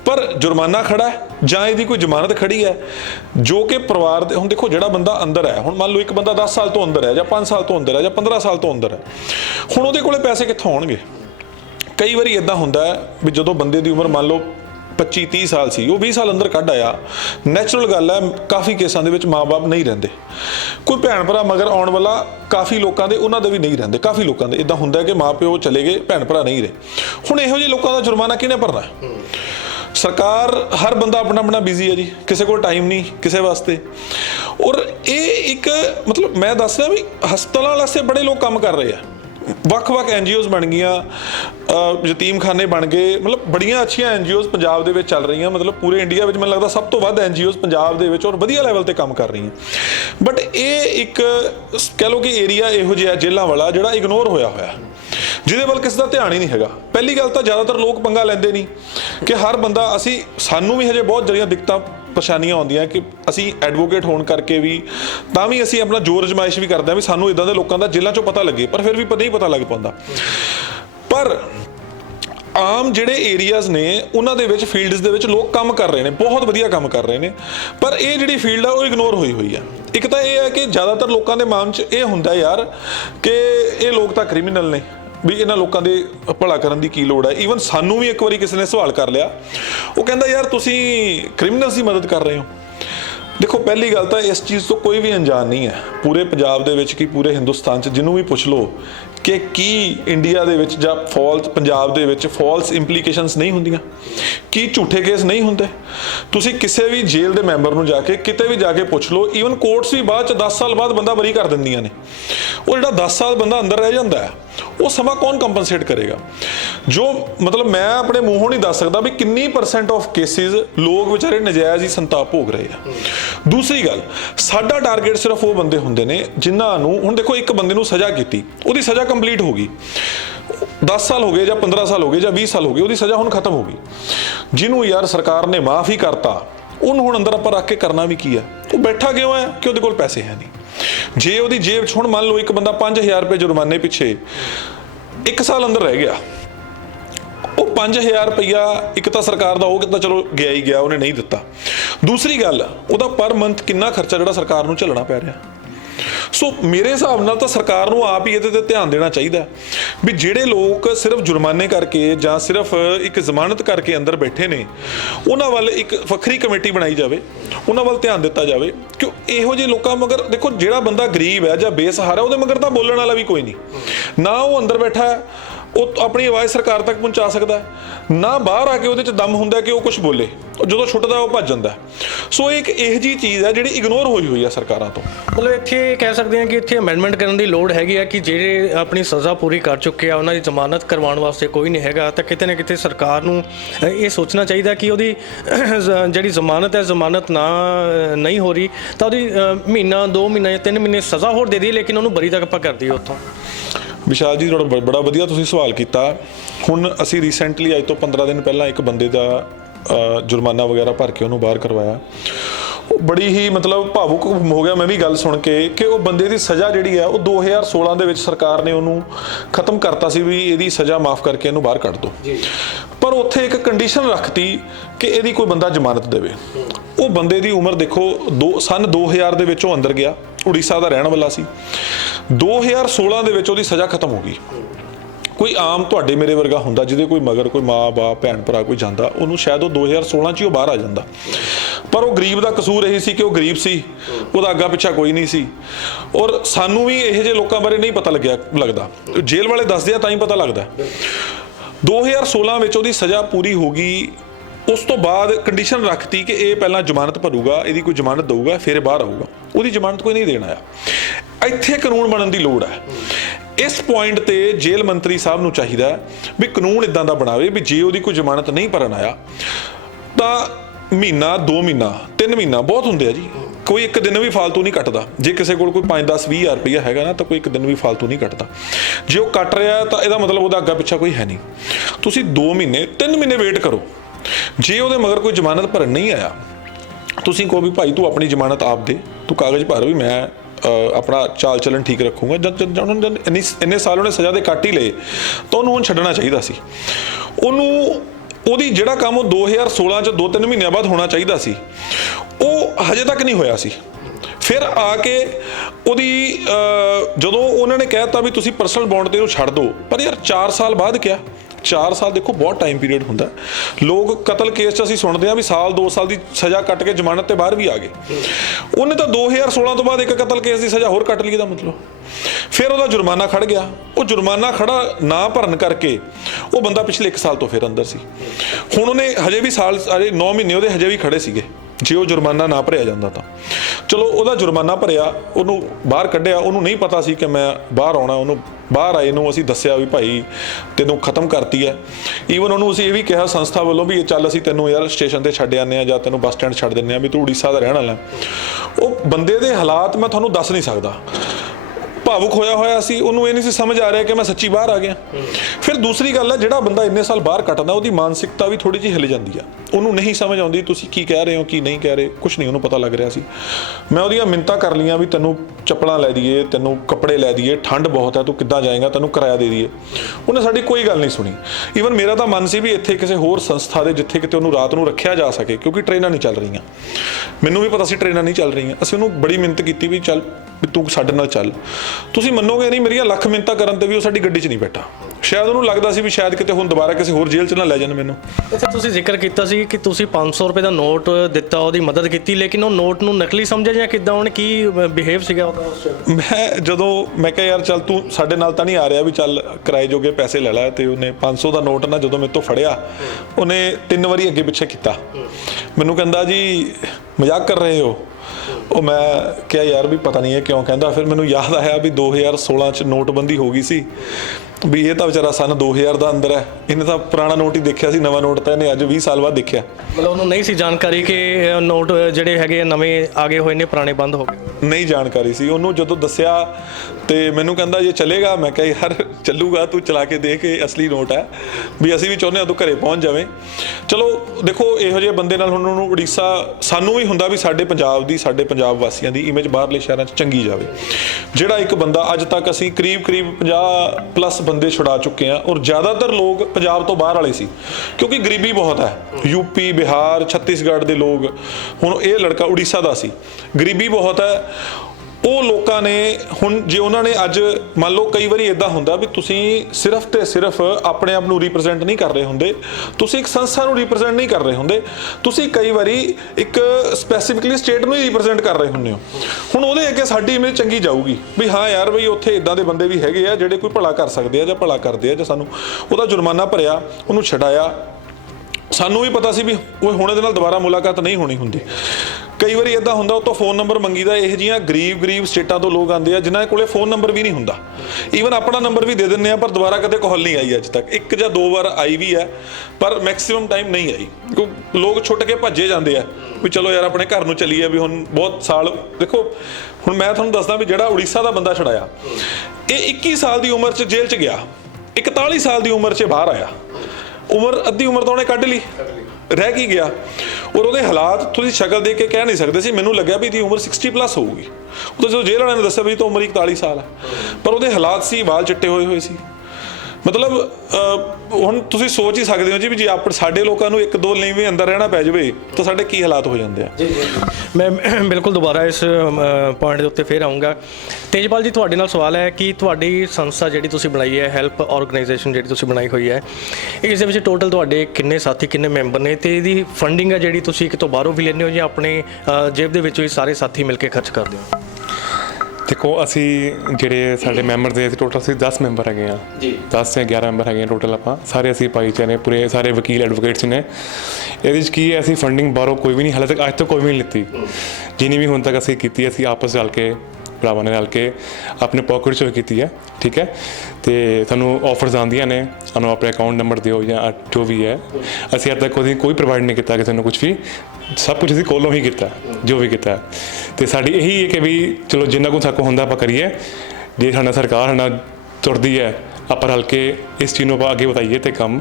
पर जुर्माना खड़ा है जां इहदी कोई जमानत खड़ी है जो कि परिवार दे। हुण देखो जिहड़ा बंदा अंदर है, हुण मान लो एक बंदा 10 साल तो अंदर है जां 5 साल तो अंदर है जां 15 साल तो अंदर है, हुण उहदे कोले पैसे कित्थों आउणगे? कई बारी इदां हुंदा है भी जदों बंदे दी उमर मान लो 25-30 साल सी, वो 20 साल अंदर कढ़ आया। नैचुरल गल है काफ़ी केसां दे विच माँ बाप नहीं रहिंदे, कोई भैन भरा मगर आउण वाला काफ़ी लोगों के उन्होंने भी नहीं रहिंदे। काफ़ी लोगों के इदां हुंदा है कि माँ प्यो चले गए, भैन भरा नहीं रहे। हुण इहो जिहे लोगों का जुर्माना किहने भरना है? सरकार, हर बंदा अपना अपना बिजी है जी, किसी को टाइम नहीं किसी वास्ते। और ये एक मतलब मैं दस रहा भी हस्पतालों वास्ते बड़े लोग काम कर रहे हैं, ਵੱਖ-ਵੱਖ NGOs बन गई, यतीम खाने बन गए, मतलब बड़ियां अच्छियां NGOs पंजाब दे विच चल रही हैं। मतलब पूरे इंडिया में मैनूं लगदा सब तो वध NGOs पंजाब दे विच और वधिया लैवल ते काम कर रही हैं। बट ये एक कह लो कि एरिया इहो जिहा जेलां वाला जिहड़ा इग्नोर होया होया, जिहदे वल किसी दा ध्यान ही नहीं हैगा। पहली गल तो ज़्यादातर लोग पंगा लैंदे नहीं कि हर बंदा असी सानू भी हजे बहुत जड़ियां दिक्कतां परेशानियां आउंदियां कि असी एडवोकेट होने करके भी तां भी असी अपना जोर अजमाइश भी करते हैं भी सानू इदां दे लोकां दा जेलां चों पता लगे, पर फिर भी नहीं पता लग पाउंदा। पर आम जिहड़े एरियाज़ ने उन्हां दे विच फील्ड्स दे विच लोग काम कर रहे हैं, बहुत वधिया काम कर रहे हैं, पर ये जिहड़ी फील्ड है वो इग्नोर होई हुई है। एक तो यह है कि ज़्यादातर लोगों के मन च ये हुंदा यार कि ये लोग तो क्रिमिनल ने, ਵੀ ਇਹਨਾਂ ਲੋਕਾਂ ਦੇ ਭਲਾ ਕਰਨ ਦੀ ਕੀ ਲੋੜ ਹੈ। ਈਵਨ ਸਾਨੂੰ ਵੀ ਇੱਕ ਵਾਰੀ ਕਿਸੇ ਨੇ ਸਵਾਲ ਕਰ ਲਿਆ, ਉਹ ਕਹਿੰਦਾ ਯਾਰ ਤੁਸੀਂ ਕ੍ਰਿਮੀਨਲਸ ਦੀ ਮਦਦ ਕਰ ਰਹੇ ਹੋ। ਦੇਖੋ ਪਹਿਲੀ ਗੱਲ ਤਾਂ ਇਸ ਚੀਜ਼ ਤੋਂ ਕੋਈ ਵੀ ਅਣਜਾਣ ਨਹੀਂ ਹੈ, ਪੂਰੇ ਪੰਜਾਬ ਦੇ ਵਿੱਚ ਕੀ ਪੂਰੇ ਹਿੰਦੁਸਤਾਨ 'ਚ ਜਿਹਨੂੰ ਵੀ ਪੁੱਛ ਲਓ ਕਿ ਕੀ ਇੰਡੀਆ ਦੇ ਵਿੱਚ ਜਾਂ ਪੰਜਾਬ ਦੇ ਵਿੱਚ ਫਾਲਸ ਇੰਪਲੀਕੇਸ਼ਨਸ ਨਹੀਂ ਹੁੰਦੀਆਂ, ਕੀ ਝੂਠੇ ਕੇਸ ਨਹੀਂ ਹੁੰਦੇ। ਤੁਸੀਂ ਕਿਸੇ ਵੀ ਜੇਲ੍ਹ ਦੇ ਮੈਂਬਰ ਨੂੰ ਜਾ ਕੇ ਕਿਤੇ ਵੀ ਜਾ ਕੇ ਪੁੱਛ ਲਓ, ਈਵਨ ਕੋਰਟਸ ਵੀ ਬਾਅਦ 'ਚ 10 ਸਾਲ ਬਾਅਦ ਬੰਦਾ ਬਰੀ ਕਰ ਦਿੰਦੀਆਂ ਨੇ। ਉਹ ਜਿਹੜਾ 10 ਸਾਲ ਬੰਦਾ ਅੰਦਰ ਰਹਿ ਜਾਂਦਾ ਹੈ, ਉਹ ਸਮਾਂ ਕੌਣ ਕੰਪਨਸੇਟ ਕਰੇਗਾ? ਜੋ ਮਤਲਬ ਮੈਂ ਆਪਣੇ ਮੂੰਹੋਂ ਨਹੀਂ ਦੱਸ ਸਕਦਾ ਵੀ ਕਿੰਨੀ % ਆਫ ਕੇਸਿਸ ਲੋਕ ਵਿਚਾਰੇ ਨਜਾਇਜ਼ ਹੀ ਸੰਤਾਪ ਭੋਗ ਰਹੇ ਆ। ਦੂਸਰੀ ਗੱਲ, ਸਾਡਾ ਟਾਰਗੇਟ ਸਿਰਫ ਉਹ ਬੰਦੇ ਹੁੰਦੇ ਨੇ ਜਿਨ੍ਹਾਂ ਨੂੰ, ਹੁਣ ਦੇਖੋ ਇੱਕ ਬੰਦੇ ਨੂੰ ਸਜ਼ਾ ਕੀਤੀ, ਉਹਦੀ ਸਜ਼ਾ ਕੰਪਲੀਟ ਹੋ ਗਈ, 10 ਸਾਲ ਹੋ ਗਏ ਜਾਂ 15 ਸਾਲ ਹੋ ਗਏ ਜਾਂ 20 ਸਾਲ ਹੋ ਗਏ, ਉਹਦੀ ਸਜ਼ਾ ਹੁਣ ਖਤਮ ਹੋ ਗਈ। ਜਿਹਨੂੰ ਯਾਰ ਸਰਕਾਰ ਨੇ ਮਾਫ ਹੀ ਕਰਤਾ, ਉਹਨੂੰ ਹੁਣ ਅੰਦਰ ਆਪਾਂ ਰੱਖ ਕੇ ਕਰਨਾ ਵੀ ਕੀ ਹੈ? ਉਹ ਬੈਠਾ ਕਿਉਂ ਹੈ? ਕਿ ਉਹਦੇ ਕੋਲ ਪੈਸੇ ਹੈ ਨਹੀਂ। ਜੇ ਉਹਦੀ ਜੇਬ 'ਚ ਹੁਣ ਮੰਨ ਲਓ ਇੱਕ ਬੰਦਾ 5000 ਰੁਪਏ ਜੁਰਮਾਨੇ ਪਿੱਛੇ 1 ਸਾਲ ਅੰਦਰ ਰਹਿ ਗਿਆ, ਉਹ 5000 ਰੁਪਇਆ ਇੱਕ ਤਾਂ ਸਰਕਾਰ ਦਾ ਉਹ ਕਿਤਾ ਚਲੋ ਗਿਆ ਹੀ ਗਿਆ, ਉਹਨੇ ਨਹੀਂ ਦਿੱਤਾ। ਦੂਸਰੀ ਗੱਲ, ਉਹਦਾ ਪਰ ਮੰਥ ਕਿੰਨਾ ਖਰਚਾ ਜਿਹੜਾ ਸਰਕਾਰ ਨੂੰ ਝੱਲਣਾ ਪੈ ਰਿਹਾ। ਸੋ ਮੇਰੇ ਹਿਸਾਬ ਨਾਲ ਤਾਂ ਸਰਕਾਰ ਨੂੰ ਆਪ ਹੀ ਇਹਦੇ ਤੇ ਧਿਆਨ ਦੇਣਾ ਚਾਹੀਦਾ ਵੀ ਜਿਹੜੇ ਲੋਕ ਸਿਰਫ ਜੁਰਮਾਨੇ ਕਰਕੇ ਜਾਂ ਸਿਰਫ ਇੱਕ ਜ਼ਮਾਨਤ ਕਰਕੇ ਅੰਦਰ ਬੈਠੇ ਨੇ, ਉਹਨਾਂ ਵੱਲ ਇੱਕ ਵੱਖਰੀ ਕਮੇਟੀ ਬਣਾਈ ਜਾਵੇ, ਉਹਨਾਂ ਵੱਲ ਧਿਆਨ ਦਿੱਤਾ ਜਾਵੇ। ਕਿਉਂ ਇਹੋ ਜਿਹੇ ਲੋਕਾਂ ਮਗਰ, ਦੇਖੋ ਜਿਹੜਾ ਬੰਦਾ ਗਰੀਬ ਹੈ ਜਾਂ ਬੇਸਹਾਰਾ, ਉਹਦੇ ਮਗਰ ਤਾਂ ਬੋਲਣ ਵਾਲਾ ਵੀ ਕੋਈ ਨਹੀਂ, ਨਾ ਉਹ ਅੰਦਰ ਬੈਠਾ ਹੈ ਉਹ ਆਪਣੀ ਆਵਾਜ਼ ਸਰਕਾਰ ਤੱਕ ਪਹੁੰਚਾ ਸਕਦਾ, ਨਾ ਬਾਹਰ ਆ ਕੇ ਉਹਦੇ 'ਚ ਦਮ ਹੁੰਦਾ ਕਿ ਉਹ ਕੁਝ ਬੋਲੇ, ਜਦੋਂ ਛੁੱਟਦਾ ਉਹ ਭੱਜ ਜਾਂਦਾ। ਸੋ ਇੱਕ ਇਹੋ ਜਿਹੀ ਚੀਜ਼ ਹੈ ਜਿਹੜੀ ਇਗਨੋਰ ਹੋਈ ਹੋਈ ਹੈ ਸਰਕਾਰਾਂ ਤੋਂ। ਮਤਲਬ ਇੱਥੇ ਕਹਿ ਸਕਦੇ ਹਾਂ ਕਿ ਇੱਥੇ ਅਮੈਂਡਮੈਂਟ ਕਰਨ ਦੀ ਲੋੜ ਹੈਗੀ ਆ ਕਿ ਜਿਹੜੇ ਆਪਣੀ ਸਜ਼ਾ ਪੂਰੀ ਕਰ ਚੁੱਕੇ ਆ ਉਹਨਾਂ ਦੀ ਜ਼ਮਾਨਤ ਕਰਵਾਉਣ ਵਾਸਤੇ ਕੋਈ ਨਹੀਂ ਹੈਗਾ, ਤਾਂ ਕਿਤੇ ਨਾ ਕਿਤੇ ਸਰਕਾਰ ਨੂੰ ਇਹ ਸੋਚਣਾ ਚਾਹੀਦਾ ਕਿ ਉਹਦੀ ਜਿਹੜੀ ਜ਼ਮਾਨਤ ਹੈ, ਜ਼ਮਾਨਤ ਨਹੀਂ ਹੋ ਰਹੀ ਤਾਂ ਉਹਦੀ ਮਹੀਨਾ 2 ਮਹੀਨਾ ਜਾਂ 3 ਮਹੀਨੇ ਸਜ਼ਾ ਹੋਰ ਦੇ ਦਈਏ, ਲੇਕਿਨ ਉਹਨੂੰ ਬਰੀ ਤੱਕ ਆਪਾਂ ਕਰ ਦਈਏ ਉੱਥੋਂ। ਵਿਸ਼ਾਲ ਜੀ, ਤੁਹਾਡਾ ਬੜਾ ਵਧੀਆ ਤੁਸੀਂ ਸਵਾਲ ਕੀਤਾ। ਹੁਣ ਅਸੀਂ ਰੀਸੈਂਟਲੀ ਅੱਜ ਤੋਂ 15 ਦਿਨ ਪਹਿਲਾਂ ਇੱਕ ਬੰਦੇ ਦਾ ਜੁਰਮਾਨਾ ਵਗੈਰਾ ਭਰ ਕੇ ਉਹਨੂੰ ਬਾਹਰ ਕਰਵਾਇਆ। ਉਹ ਬੜੀ ਹੀ ਮਤਲਬ ਭਾਵੁਕ ਹੋ ਗਿਆ ਮੈਂ ਵੀ ਗੱਲ ਸੁਣ ਕੇ ਕਿ ਉਹ ਬੰਦੇ ਦੀ ਸਜ਼ਾ ਜਿਹੜੀ ਹੈ ਉਹ 2016 ਦੇ ਵਿੱਚ ਸਰਕਾਰ ਨੇ ਉਹਨੂੰ ਖਤਮ ਕਰਤਾ ਸੀ ਵੀ ਇਹਦੀ ਸਜ਼ਾ ਮਾਫ ਕਰਕੇ ਇਹਨੂੰ ਬਾਹਰ ਕੱਢ ਦਿਓ। ਪਰ ਉੱਥੇ ਇੱਕ ਕੰਡੀਸ਼ਨ ਰੱਖਤੀ ਕਿ ਇਹਦੀ ਕੋਈ ਬੰਦਾ ਜ਼ਮਾਨਤ ਦੇਵੇ। ਉਹ ਬੰਦੇ ਦੀ ਉਮਰ ਦੇਖੋ ਸਨ 2000 ਦੇ ਵਿੱਚ ਉਹ ਅੰਦਰ ਗਿਆ, ਉੜੀਸਾ ਦਾ ਰਹਿਣ ਵਾਲਾ ਸੀ। 2016 ਦੇ ਵਿੱਚ ਉਹਦੀ ਸਜ਼ਾ ਖਤਮ ਹੋ ਗਈ। ਕੋਈ ਆਮ ਤੁਹਾਡੇ ਮੇਰੇ ਵਰਗਾ ਹੁੰਦਾ ਜਿਹਦੇ ਕੋਈ ਮਗਰ ਕੋਈ ਮਾਂ ਬਾਪ ਭੈਣ ਭਰਾ ਕੋਈ ਜਾਂਦਾ, ਉਹਨੂੰ ਸ਼ਾਇਦ ਉਹ 2016 'ਚ ਹੀ ਉਹ ਬਾਹਰ ਆ ਜਾਂਦਾ। ਪਰ ਉਹ ਗਰੀਬ ਦਾ ਕਸੂਰ ਇਹੀ ਸੀ ਕਿ ਉਹ ਗਰੀਬ ਸੀ, ਉਹਦਾ ਅੱਗਾ ਪਿੱਛਾ ਕੋਈ ਨਹੀਂ ਸੀ। ਔਰ ਸਾਨੂੰ ਵੀ ਇਹੋ ਜਿਹੇ ਲੋਕਾਂ ਬਾਰੇ ਨਹੀਂ ਪਤਾ ਲੱਗਦਾ, ਜੇਲ੍ਹ ਵਾਲੇ ਦੱਸਦੇ ਆ ਤਾਂ ਹੀ ਪਤਾ ਲੱਗਦਾ। 2016 ਵਿੱਚ ਉਹਦੀ ਸਜ਼ਾ ਪੂਰੀ ਹੋ ਗਈ। ਉਸ ਤੋਂ ਬਾਅਦ ਕੰਡੀਸ਼ਨ ਰੱਖਤੀ ਕਿ ਇਹ ਪਹਿਲਾਂ ਜ਼ਮਾਨਤ ਭਰੂਗਾ, ਇਹਦੀ ਕੋਈ ਜ਼ਮਾਨਤ ਦਊਗਾ, ਫਿਰ ਬਾਹਰ ਆਊਗਾ। ਉਹਦੀ ਜ਼ਮਾਨਤ ਕੋਈ ਨਹੀਂ ਦੇਣ ਆਇਆ। ਇੱਥੇ ਕਾਨੂੰਨ ਬਣਨ ਦੀ ਲੋੜ ਹੈ। ਇਸ ਪੁਆਇੰਟ ਤੇ ਜੇਲ੍ਹ ਮੰਤਰੀ ਸਾਹਿਬ ਨੂੰ ਚਾਹੀਦਾ ਵੀ ਕਾਨੂੰਨ ਇਦਾਂ ਦਾ ਬਣਾਵੇ ਵੀ ਜੇ ਉਹਦੀ ਕੋਈ ਜ਼ਮਾਨਤ ਨਹੀਂ ਭਰਨ ਆਇਆ ਤਾਂ ਮਹੀਨਾ 2 ਮਹੀਨਾ 3 ਮਹੀਨਾ ਬਹੁਤ ਹੁੰਦੇ ਆ ਜੀ, ਕੋਈ ਇੱਕ ਦਿਨ ਵੀ ਫਾਲਤੂ ਨਹੀਂ ਕੱਟਦਾ। ਜੇ ਕਿਸੇ ਕੋਲ ਕੋਈ 5-10-20 ਰੁਪਈਆ ਹੈਗਾ ਨਾ ਤਾਂ ਕੋਈ ਇੱਕ ਦਿਨ ਵੀ ਫਾਲਤੂ ਨਹੀਂ ਕੱਟਦਾ। ਜੇ ਉਹ ਕੱਟ ਰਿਹਾ ਤਾਂ ਇਹਦਾ ਮਤਲਬ ਉਹਦਾ ਅੱਗਾ ਪਿੱਛਾ ਕੋਈ ਹੈ ਨਹੀਂ। ਤੁਸੀਂ 2 ਮਹੀਨੇ 3 ਮਹੀਨੇ ਵੇਟ ਕਰੋ। ਜੇ ਉਹਦੇ ਮਗਰ ਕੋਈ ਜ਼ਮਾਨਤ ਭਰਨ ਨਹੀਂ ਆਇਆ, ਤੁਸੀਂ ਕਹੋ ਵੀ ਭਾਈ ਤੂੰ ਆਪਣੀ ਜ਼ਮਾਨਤ ਆਪ ਦੇ, ਤੂੰ ਕਾਗਜ਼ ਭਰ ਵੀ ਮੈਂ ਆਪਣਾ ਚਾਲ ਚੱਲਣ ਠੀਕ ਰੱਖੂੰਗਾ। ਜਦ ਇੰਨੇ ਸਾਲ ਉਹਨੇ ਸਜ਼ਾ ਦੇ ਕੱਟ ਹੀ ਲਏ ਤਾਂ ਉਹਨੂੰ ਹੁਣ ਛੱਡਣਾ ਚਾਹੀਦਾ ਸੀ। ਉਹਦੀ ਜਿਹੜਾ ਕੰਮ ਉਹ 2016 'ਚ 2-3 ਮਹੀਨਿਆਂ ਬਾਅਦ ਹੋਣਾ ਚਾਹੀਦਾ ਸੀ, ਉਹ ਹਜੇ ਤੱਕ ਨਹੀਂ ਹੋਇਆ ਸੀ। ਫਿਰ ਆ ਕੇ ਉਹਦੀ ਜਦੋਂ ਉਹਨਾਂ ਨੇ ਕਹਿ ਦਿੱਤਾ ਵੀ ਤੁਸੀਂ ਪਰਸਨਲ ਬੌਂਡ ਤੇ ਇਹਨੂੰ ਛੱਡ ਦਿਓ, ਪਰ ਯਾਰ 4 ਸਾਲ ਬਾਅਦ ਕਿਹਾ। 4 ਸਾਲ ਦੇਖੋ ਬਹੁਤ ਟਾਈਮ ਪੀਰੀਅਡ ਹੁੰਦਾ। ਲੋਕ ਕਤਲ ਕੇਸ 'ਚ ਅਸੀਂ ਸੁਣਦੇ ਹਾਂ ਵੀ 1-2 ਸਾਲ ਦੀ ਸਜ਼ਾ ਕੱਟ ਕੇ ਜ਼ਮਾਨਤ ਤੇ ਬਾਹਰ ਵੀ ਆ ਗਏ। ਉਹਨੇ ਤਾਂ 2016 ਤੋਂ ਬਾਅਦ ਇੱਕ ਕਤਲ ਕੇਸ ਦੀ ਸਜ਼ਾ ਹੋਰ ਕੱਟ ਲਈ ਦਾ ਮਤਲਬ। ਫਿਰ ਉਹਦਾ ਜੁਰਮਾਨਾ ਖੜ ਗਿਆ। ਉਹ ਜੁਰਮਾਨਾ ਖੜਾ ਨਾ ਭਰਨ ਕਰਕੇ ਉਹ ਬੰਦਾ ਪਿਛਲੇ 1 ਸਾਲ ਤੋਂ ਫਿਰ ਅੰਦਰ ਸੀ। ਹੁਣ ਉਹਨੇ ਹਜੇ ਵੀ 9 ਮਹੀਨੇ ਉਹਦੇ ਹਜੇ ਵੀ ਖੜੇ ਸੀਗੇ ਜੇ ਉਹ ਜੁਰਮਾਨਾ ਨਾ ਭਰਿਆ ਜਾਂਦਾ ਤਾਂ। ਚਲੋ ਉਹਦਾ ਜੁਰਮਾਨਾ ਭਰਿਆ, ਉਹਨੂੰ ਬਾਹਰ ਕੱਢਿਆ। ਉਹਨੂੰ ਨਹੀਂ ਪਤਾ ਸੀ ਕਿ ਮੈਂ ਬਾਹਰ ਆਉਣਾ। ਉਹਨੂੰ ਬਾਹਰ ਆਏ ਨੂੰ ਅਸੀਂ ਦੱਸਿਆ ਵੀ ਭਾਈ ਤੈਨੂੰ ਖਤਮ ਕਰਤੀ ਹੈ। ਈਵਨ ਉਹਨੂੰ ਅਸੀਂ ਇਹ ਵੀ ਕਿਹਾ ਸੰਸਥਾ ਵੱਲੋਂ ਵੀ ਚੱਲ ਅਸੀਂ ਤੈਨੂੰ ਯਾਰ ਸਟੇਸ਼ਨ ਤੇ ਛੱਡ ਆਉਂਦੇ ਹਾਂ ਜਾਂ ਤੈਨੂੰ ਬੱਸ ਸਟੈਂਡ ਛੱਡ ਦਿੰਦੇ ਹਾਂ ਵੀ ਤੂੰ ਉੜੀਸਾ ਦਾ ਰਹਿਣ ਵਾਲਾ। ਉਹ ਬੰਦੇ ਦੇ ਹਾਲਾਤ ਮੈਂ ਤੁਹਾਨੂੰ ਦੱਸ ਨਹੀਂ ਸਕਦਾ। ਭਾਵੁਕ ਹੋਇਆ ਸੀ। ਉਹਨੂੰ ਇਹ ਨਹੀਂ ਸੀ ਸਮਝ ਆ ਰਿਹਾ ਕਿ ਮੈਂ ਸੱਚੀ ਬਾਹਰ ਆ ਗਿਆ। ਫਿਰ ਦੂਸਰੀ ਗੱਲ ਹੈ, ਜਿਹੜਾ ਬੰਦਾ ਇੰਨੇ ਸਾਲ ਬਾਹਰ ਕੱਟਦਾ ਉਹਦੀ ਮਾਨਸਿਕਤਾ ਵੀ ਥੋੜੀ ਜਿਹੀ ਹਿੱਲ ਜਾਂਦੀ ਆ। ਉਹਨੂੰ ਨਹੀਂ ਸਮਝ ਆਉਂਦੀ ਤੁਸੀਂ ਕੀ ਕਹਿ ਰਹੇ ਹੋ ਕੀ ਨਹੀਂ ਕਹਿ ਰਹੇ, ਕੁਛ ਨਹੀਂ ਉਹਨੂੰ ਪਤਾ ਲੱਗ ਰਿਹਾ ਸੀ। ਮੈਂ ਉਹਦੀਆਂ ਮਿੰਨਤਾਂ ਕਰ ਲਈਆਂ ਵੀ ਤੈਨੂੰ ਚੱਪਲਾਂ ਲੈ ਦਈਏ, ਤੈਨੂੰ ਕੱਪੜੇ ਲੈ ਦਈਏ, ਠੰਡ ਬਹੁਤ ਹੈ, ਤੂੰ ਕਿੱਦਾਂ ਜਾਏਗਾ, ਤੈਨੂੰ ਕਿਰਾਇਆ ਦੇ ਦਈਏ। ਉਹਨੇ ਸਾਡੀ ਕੋਈ ਗੱਲ ਨਹੀਂ ਸੁਣੀ। ਈਵਨ ਮੇਰਾ ਤਾਂ ਮਨ ਸੀ ਵੀ ਇੱਥੇ ਕਿਸੇ ਹੋਰ ਸੰਸਥਾ ਦੇ ਜਿੱਥੇ ਕਿਤੇ ਉਹਨੂੰ ਰਾਤ ਨੂੰ ਰੱਖਿਆ ਜਾ ਸਕੇ, ਕਿਉਂਕਿ ਟ੍ਰੇਨਾਂ ਨਹੀਂ ਚੱਲ ਰਹੀਆਂ। ਮੈਨੂੰ ਵੀ ਪਤਾ ਸੀ ਟ੍ਰੇਨਾਂ ਨਹੀਂ ਚੱਲ ਰਹੀਆਂ। ਅਸੀਂ ਉਹਨੂੰ ਬੜੀ ਮਿੰਨਤ ਕੀਤੀ ਵੀ ਚੱਲ ਵੀ ਤੂੰ ਸਾਡੇ ਨਾਲ ਚੱਲ। ਤੁਸੀਂ ਮੰਨੋਗੇ ਨਹੀਂ, ਮੇਰੀਆਂ ਲੱਖ ਮਿੰਨਤਾਂ ਕਰਨ ਤੇ ਵੀ ਉਹ ਸਾਡੀ ਗੱਡੀ 'ਚ ਨਹੀਂ ਬੈਠਾ। ਸ਼ਾਇਦ ਉਹਨੂੰ ਲੱਗਦਾ ਸੀ ਵੀ ਸ਼ਾਇਦ ਕਿਤੇ ਹੁਣ ਦੁਬਾਰਾ ਕਿਸੇ ਹੋਰ ਜੇਲ੍ਹ 'ਚ ਨਾ ਲੈ ਜਾਣ ਮੈਨੂੰ। ਇੱਥੇ ਤੁਸੀਂ ਜ਼ਿਕਰ ਕੀਤਾ ਸੀ ਕਿ ਤੁਸੀਂ 500 ਰੁਪਏ ਦਾ ਨੋਟ ਦਿੱਤਾ, ਉਹਦੀ ਮਦਦ ਕੀਤੀ, ਲੇਕਿਨ ਉਹ ਨੋਟ ਨੂੰ ਨਕਲੀ ਸਮਝਿਆ ਜਾਂ ਕਿੱਦਾਂ, ਉਹਨੇ ਕੀ ਬਿਹੇਵ ਸੀਗਾ ਉਹਦਾ ਉਸ time? ਮੈਂ ਕਿਹਾ ਯਾਰ ਚੱਲ ਤੂੰ ਸਾਡੇ ਨਾਲ ਤਾਂ ਨਹੀਂ ਆ ਰਿਹਾ ਵੀ ਚੱਲ ਕਿਰਾਏ ਜੋਗੇ ਪੈਸੇ ਲੈ ਲੈ, ਤੇ ਉਹਨੇ 500 ਦਾ ਨੋਟ ਨਾ ਜਦੋਂ ਮੇਰੇ ਤੋਂ ਫੜਿਆ ਉਹਨੇ 3 ਵਾਰੀ ਅੱਗੇ ਪਿੱਛੇ ਕੀਤਾ। ਮੈਨੂੰ ਕਹਿੰਦਾ ਜੀ ਮਜ਼ਾਕ ਕਰ ਰਹੇ ਹੋ। ਉਹ ਮੈਂ ਕਿਹਾ ਯਾਰ ਵੀ ਪਤਾ ਨਹੀਂ ਇਹ ਕਿਉਂ ਕਹਿੰਦਾ। ਫਿਰ ਮੈਨੂੰ ਯਾਦ ਆਇਆ ਵੀ 2016 'ਚ ਨੋਟਬੰਦੀ ਹੋ ਗਈ ਸੀ, ਵੀ ਇਹ ਤਾਂ ਵਿਚਾਰਾ ਸਨ 2000 ਦਾ ਅੰਦਰ ਹੈ, ਇਹਨੇ ਤਾਂ ਪੁਰਾਣਾ ਨੋਟ ਹੀ ਦੇਖਿਆ ਸੀ, ਨਵਾਂ ਨੋਟ ਤਾਂ ਇਹਨੇ ਅੱਜ 20 ਸਾਲ ਬਾਅਦ ਦੇਖਿਆ। ਮਤਲਬ ਉਹਨੂੰ ਨਹੀਂ ਸੀ ਜਾਣਕਾਰੀ ਕਿ ਨੋਟ ਜਿਹੜੇ ਹੈਗੇ ਨਵੇਂ ਆ ਗਏ ਹੋਏ ਨੇ, ਪੁਰਾਣੇ ਬੰਦ ਹੋ ਗਏ। ਨਹੀਂ ਜਾਣਕਾਰੀ ਸੀ ਉਹਨੂੰ। ਜਦੋਂ ਦੱਸਿਆ ਤੇ ਮੈਨੂੰ ਕਹਿੰਦਾ ਇਹ ਚੱਲੇਗਾ। ਮੈਂ ਕਿਹਾ ਯਾਰ ਚੱਲੂਗਾ, ਤੂੰ ਚਲਾ ਕੇ ਦੇਖ, ਇਹ ਅਸਲੀ ਨੋਟ ਹੈ, ਵੀ ਅਸੀਂ ਵੀ ਚਾਹੁੰਦੇ ਹਾਂ ਤੂੰ ਘਰੇ ਪਹੁੰਚ ਜਾਵੇਂ। ਚਲੋ ਦੇਖੋ ਇਹੋ ਜਿਹੇ ਬੰਦੇ ਨਾਲ ਹੁਣ ਉਹਨੂੰ ਉੜੀਸਾ, ਸਾਨੂੰ ਵੀ ਹੁੰਦਾ ਵੀ ਸਾਡੇ ਪੰਜਾਬ ਦੀ, ਸਾਡੇ ਪੰਜਾਬ ਵਾਸੀਆਂ ਦੀ ਇਮੇਜ ਬਾਹਰਲੇ ਸ਼ਹਿਰਾਂ 'ਚ ਚੰਗੀ ਜਾਵੇ। ਜਿਹੜਾ ਇੱਕ ਬੰਦਾ ਅੱਜ ਤੱਕ ਅਸੀਂ ਕਰੀਬ 50+ ਬੰਦੇ ਛੁਡਾ ਚੁੱਕੇ ਹਾਂ, ਔਰ ਜ਼ਿਆਦਾਤਰ ਲੋਕ ਪੰਜਾਬ ਤੋਂ ਬਾਹਰ ਵਾਲੇ ਸੀ ਕਿਉਂਕਿ ਗਰੀਬੀ ਬਹੁਤ ਹੈ। ਯੂਪੀ, ਬਿਹਾਰ, ਛੱਤੀਸਗੜ੍ਹ ਦੇ ਲੋਕ, ਹੁਣ ਇਹ ਲੜਕਾ ਉੜੀਸਾ ਦਾ ਸੀ, ਗਰੀਬੀ ਬਹੁਤ ਹੈ। ਉਹ ਲੋਕਾਂ ਨੇ ਹੁਣ ਜੇ ਉਹਨਾਂ ਨੇ ਅੱਜ ਮੰਨ ਲਓ ਕਈ ਵਾਰੀ ਇਦਾਂ ਹੁੰਦਾ ਵੀ ਤੁਸੀਂ ਸਿਰਫ ਤੇ ਸਿਰਫ ਆਪਣੇ ਆਪ ਨੂੰ ਰਿਪਰੈਜ਼ੈਂਟ ਨਹੀਂ ਕਰ ਰਹੇ ਹੁੰਦੇ, ਤੁਸੀਂ ਇੱਕ ਸੰਸਥਾ ਨੂੰ ਰਿਪਰੈਜ਼ੈਂਟ ਨਹੀਂ ਕਰ ਰਹੇ ਹੁੰਦੇ, ਤੁਸੀਂ ਕਈ ਵਾਰੀ ਇੱਕ ਸਪੈਸੀਫਿਕਲੀ ਸਟੇਟ ਨੂੰ ਹੀ ਰਿਪਰੈਜ਼ੈਂਟ ਕਰ ਰਹੇ ਹੁੰਦੇ ਹੋ। ਹੁਣ ਉਹਦੇ ਅੱਗੇ ਸਾਡੀ ਇਮੇਜ ਚੰਗੀ ਜਾਊਗੀ ਵੀ ਹਾਂ ਯਾਰ ਬਈ ਉੱਥੇ ਇਦਾਂ ਦੇ ਬੰਦੇ ਵੀ ਹੈਗੇ ਆ ਜਿਹੜੇ ਕੋਈ ਭਲਾ ਕਰ ਸਕਦੇ ਆ ਜਾਂ ਭਲਾ ਕਰਦੇ ਆ, ਜਾਂ ਸਾਨੂੰ ਉਹਦਾ ਜੁਰਮਾਨਾ ਭਰਿਆ, ਉਹਨੂੰ ਛਡਾਇਆ। ਸਾਨੂੰ ਵੀ ਪਤਾ ਸੀ ਵੀ ਉਹ ਹੁਣ ਇਹਦੇ ਨਾਲ ਦੁਬਾਰਾ ਮੁਲਾਕਾਤ ਨਹੀਂ ਹੋਣੀ ਹੁੰਦੀ। ਕਈ ਵਾਰੀ ਇਦਾਂ ਹੁੰਦਾ, ਉਹ ਤੋਂ ਫੋਨ ਨੰਬਰ ਮੰਗੀਦਾ। ਇਹ ਜਿਹੀਆਂ ਗਰੀਬ ਸਟੇਟਾਂ ਤੋਂ ਲੋਕ ਆਉਂਦੇ ਆ ਜਿਨ੍ਹਾਂ ਕੋਲੇ ਫੋਨ ਨੰਬਰ ਵੀ ਨਹੀਂ ਹੁੰਦਾ, ਈਵਨ ਆਪਣਾ ਨੰਬਰ ਵੀ ਦੇ ਦਿੰਦੇ ਆ, ਪਰ ਦੁਬਾਰਾ ਕਦੇ ਕਾਲ ਨਹੀਂ ਆਈ ਅੱਜ ਤੱਕ। 1 ਜਾਂ 2 ਵਾਰ ਆਈ ਵੀ ਹੈ, ਪਰ ਮੈਕਸਿਮਮ ਟਾਈਮ ਨਹੀਂ ਆਈ। ਲੋਕ ਛੁੱਟ ਕੇ ਭੱਜੇ ਜਾਂਦੇ ਆ ਵੀ ਚਲੋ ਯਾਰ ਆਪਣੇ ਘਰ ਨੂੰ ਚੱਲੀਏ, ਵੀ ਹੁਣ ਬਹੁਤ ਸਾਲ। ਦੇਖੋ ਹੁਣ ਮੈਂ ਤੁਹਾਨੂੰ ਦੱਸਦਾ ਵੀ ਜਿਹੜਾ ਉੜੀਸਾ ਦਾ ਬੰਦਾ ਛੜਾਇਆ, ਇਹ 21 ਸਾਲ ਦੀ ਉਮਰ 'ਚ ਜੇਲ੍ਹ 'ਚ ਗਿਆ, 41 ਸਾਲ ਦੀ ਉਮਰ 'ਚ ਬਾਹਰ ਆਇਆ। ਅੱਧੀ ਉਮਰ ਤਾਂ ਉਹਨੇ ਕੱਢ ਲਈ, ਰਹਿ ਕੀ ਗਿਆ। ਔਰ ਉਹਦੇ ਹਾਲਾਤ ਤੁਸੀਂ ਸ਼ਕਲ ਦੇਖ ਕੇ ਕਹਿ ਨਹੀਂ ਸਕਦੇ ਸੀ। ਮੈਨੂੰ ਲੱਗਿਆ ਵੀ ਇਹਦੀ ਉਮਰ 60+ ਹੋਊਗੀ। ਉਹ ਤਾਂ ਜਦੋਂ ਜੇਲ੍ਹ ਵਾਲਿਆਂ ਨੇ ਦੱਸਿਆ ਵੀ ਤਾਂ ਉਮਰ 41 ਸਾਲ ਹੈ, ਪਰ ਉਹਦੇ ਹਾਲਾਤ ਸੀ, ਵਾਲ ਚਿੱਟੇ ਹੋਏ ਸੀ। ਮਤਲਬ ਹੁਣ ਤੁਸੀਂ ਸੋਚ ਹੀ ਸਕਦੇ ਹੋ ਜੀ ਵੀ ਜੇ ਸਾਡੇ ਲੋਕਾਂ ਨੂੰ 1-2 ਵੀ ਅੰਦਰ ਰਹਿਣਾ ਪੈ ਜਾਵੇ ਤਾਂ ਸਾਡੇ ਕੀ ਹਾਲਾਤ ਹੋ ਜਾਂਦੇ ਆ। ਮੈਂ ਬਿਲਕੁਲ ਦੁਬਾਰਾ ਇਸ ਪੁਆਇੰਟ ਦੇ ਉੱਤੇ ਫਿਰ ਆਉਂਗਾ। ਤੇਜਪਾਲ ਜੀ, ਤੁਹਾਡੇ ਨਾਲ ਸਵਾਲ ਹੈ ਕਿ ਤੁਹਾਡੀ ਸੰਸਥਾ ਜਿਹੜੀ ਤੁਸੀਂ ਬਣਾਈ ਹੈ, ਹੈਲਪ ਆਰਗੇਨਾਈਜੇਸ਼ਨ ਜਿਹੜੀ ਤੁਸੀਂ ਬਣਾਈ ਹੋਈ ਹੈ, ਇਸ ਦੇ ਵਿੱਚ ਟੋਟਲ ਤੁਹਾਡੇ ਕਿੰਨੇ ਸਾਥੀ, ਕਿੰਨੇ ਮੈਂਬਰ ਨੇ, ਤੇ ਇਹਦੀ ਫੰਡਿੰਗ ਹੈ ਜਿਹੜੀ ਤੁਸੀਂ ਕਿਤੋਂ ਬਾਹਰੋਂ ਵੀ ਲੈਂਦੇ ਹੋ ਜਾਂ ਆਪਣੇ ਜੇਬ ਦੇ ਵਿੱਚੋਂ ਹੀ ਸਾਰੇ ਸਾਥੀ ਮਿਲ ਕੇ ਖਰਚ ਕਰਦੇ ਹੋ? ਦੇਖੋ ਅਸੀਂ ਜਿਹੜੇ ਸਾਡੇ ਮੈਂਬਰ ਦੇ ਟੋਟਲ ਅਸੀਂ 10 ਮੈਂਬਰ ਹੈਗੇ ਆ ਜੀ, 10 ਜਾਂ 11 ਮੈਂਬਰ ਹੈਗੇ ਟੋਟਲ। ਆਪਾਂ ਸਾਰੇ ਅਸੀਂ ਭਾਈਚਾਰੇ ਪੂਰੇ ਸਾਰੇ ਵਕੀਲ ਐਡਵੋਕੇਟਸ ਨੇ। ਇਹਦੇ ਵਿੱਚ ਕੀ ਹੈ, ਅਸੀਂ ਫੰਡਿੰਗ ਬਾਹਰੋਂ ਕੋਈ ਵੀ ਨਹੀਂ, ਹਾਲੇ ਤੱਕ ਅੱਜ ਤੱਕ ਕੋਈ ਵੀ ਨਹੀਂ ਲਿੱਤੀ। ਜਿੰਨੀ ਵੀ ਹੁਣ ਤੱਕ ਅਸੀਂ ਕੀਤੀ, ਅਸੀਂ ਆਪਸ ਰਲ ਕੇ, ਭਰਾਵਾਂ ਨੇ ਰਲ ਕੇ ਆਪਣੇ ਪੋਕਟ 'ਚੋਂ ਕੀਤੀ ਹੈ, ਠੀਕ ਹੈ। ਤੇ ਸਾਨੂੰ ਆਫਰਸ ਆਉਂਦੀਆਂ ਨੇ, ਸਾਨੂੰ ਆਪਣੇ ਅਕਾਊਂਟ ਨੰਬਰ ਦਿਓ ਜਾਂ ਜੋ ਵੀ ਹੈ। ਅਸੀਂ ਅੱਜ ਤੱਕ ਕੋਈ ਪ੍ਰੋਵਾਈਡ ਨਹੀਂ ਕੀਤਾ ਕਿਸੇ ਨੂੰ ਕੁਝ ਵੀ, ਸਭ ਕੁਝ ਅਸੀਂ ਕੋਲੋਂ ਹੀ ਕੀਤਾ ਜੋ ਵੀ ਕੀਤਾ। ਤੇ ਸਾਡੀ ਇਹੀ ਹੈ ਕਿ ਵੀ ਚਲੋ ਜਿੰਨਾ ਕੁ ਸਾਕੋ ਹੁੰਦਾ ਆਪਾਂ ਕਰੀਏ। ਜੇ ਸਾਡਾ ਸਰਕਾਰ ਸਾਡਾ ਤੁਰਦੀ ਹੈ, ਆਪਾਂ ਰਲ ਕੇ ਇਸ ਚੀਜ਼ ਨੂੰ ਆਪਾਂ ਅੱਗੇ ਵਧਾਈਏ ਤੇ ਕੰਮ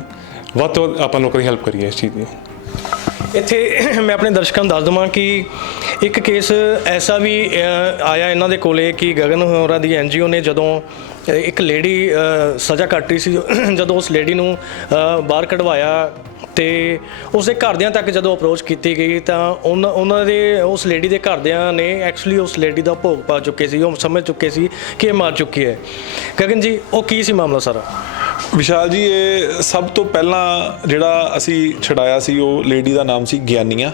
ਵੱਧ ਤੋਂ ਵੱਧ ਆਪਾਂ ਲੋਕਾਂ ਦੀ ਹੈਲਪ ਕਰੀਏ ਇਸ ਚੀਜ਼ ਦੀ। ਇੱਥੇ ਮੈਂ ਆਪਣੇ ਦਰਸ਼ਕਾਂ ਨੂੰ ਦੱਸ ਦੇਵਾਂ ਕਿ ਇੱਕ ਕੇਸ ਐਸਾ ਵੀ ਆਇਆ ਇਹਨਾਂ ਦੇ ਕੋਲੇ ਕਿ ਗਗਨ ਹੋਰਾਂ ਦੀ NGO ਨੇ ਜਦੋਂ ਇੱਕ ਲੇਡੀ ਸਜ਼ਾ ਕੱਟ ਰਹੀ ਸੀ, ਜਦੋਂ ਉਸ ਲੇਡੀ ਨੂੰ ਬਾਹਰ ਕਢਵਾਇਆ ਤੇ ਉਸਦੇ ਘਰਦਿਆਂ ਤੱਕ ਜਦੋਂ ਅਪਰੋਚ ਕੀਤੀ ਗਈ ਤਾਂ ਉਹਨਾਂ ਦੇ ਉਸ ਲੇਡੀ ਦੇ ਘਰਦਿਆਂ ਨੇ ਐਕਚੁਅਲੀ ਉਸ ਲੇਡੀ ਦਾ ਭੋਗ ਪਾ ਚੁੱਕੇ ਸੀ। ਉਹ ਸਮਝ ਚੁੱਕੇ ਸੀ ਕਿ ਇਹ ਮਾਰ ਚੁੱਕੀ ਹੈ। ਗਗਨ ਜੀ, ਉਹ ਕੀ ਸੀ ਮਾਮਲਾ ਸਾਰਾ? ਵਿਸ਼ਾਲ ਜੀ, ਇਹ ਸਭ ਤੋਂ ਪਹਿਲਾਂ ਜਿਹੜਾ ਅਸੀਂ ਛਡਾਇਆ ਸੀ, ਉਹ ਲੇਡੀ ਦਾ ਨਾਮ ਸੀ ਗਿਆਨੀਆ,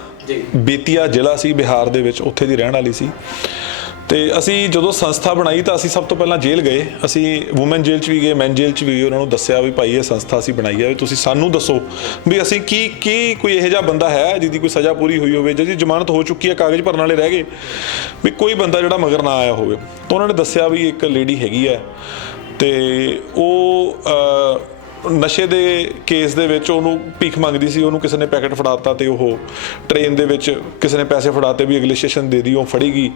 ਬੇਤੀਆ ਜ਼ਿਲ੍ਹਾ ਸੀ ਬਿਹਾਰ ਦੇ ਵਿੱਚ, ਉੱਥੇ ਦੀ ਰਹਿਣ ਵਾਲੀ ਸੀ। ਤੇ ਅਸੀਂ ਜਦੋਂ ਸੰਸਥਾ ਬਣਾਈ ਤਾਂ ਅਸੀਂ ਸਭ ਤੋਂ ਪਹਿਲਾਂ ਜੇਲ੍ਹ ਗਏ। ਅਸੀਂ ਵੂਮਨ ਜੇਲ੍ਹ 'ਚ ਵੀ ਗਏ, ਮੈਨ ਜੇਲ੍ਹ 'ਚ ਵੀ ਗਏ। ਉਹਨਾਂ ਨੂੰ ਦੱਸਿਆ ਵੀ ਭਾਈ ਇਹ ਸੰਸਥਾ ਅਸੀਂ ਬਣਾਈ ਹੈ, ਤੁਸੀਂ ਸਾਨੂੰ ਦੱਸੋ ਵੀ ਅਸੀਂ ਕੀ ਕੋਈ ਇਹੋ ਜਿਹਾ ਬੰਦਾ ਹੈ ਜਿਹਦੀ ਕੋਈ ਸਜ਼ਾ ਪੂਰੀ ਹੋਈ ਹੋਵੇ, ਜਿਹਦੀ ਜ਼ਮਾਨਤ ਹੋ ਚੁੱਕੀ ਹੈ, ਕਾਗਜ਼ ਭਰਨ ਵਾਲੇ ਰਹਿ ਗਏ, ਵੀ ਕੋਈ ਬੰਦਾ ਜਿਹੜਾ ਮਗਰ ਨਾ ਆਇਆ ਹੋਵੇ। ਤਾਂ ਉਹਨਾਂ ਨੇ ਦੱਸਿਆ ਵੀ ਇੱਕ ਲੇਡੀ ਹੈਗੀ ਹੈ ਤੇ ਉਹ ਨਸ਼ੇ ਦੇ ਕੇਸ ਦੇ ਵਿੱਚ ਉਹਨੂੰ ਭੀਖ ਮੰਗਦੀ ਸੀ। ਉਹਨੂੰ ਕਿਸੇ ਨੇ ਪੈਕਟ ਫੜਾਤਾ ਤੇ ਉਹ ਟ੍ਰੇਨ ਦੇ ਵਿੱਚ ਕਿਸੇ ਨੇ ਪੈਸੇ ਫੜਾਤੇ ਵੀ ਅਗਲੇ ਸਟੇਸ਼ਨ ਦੇ ਦੀ। ਉਹ ਫੜੀ ਗਈ,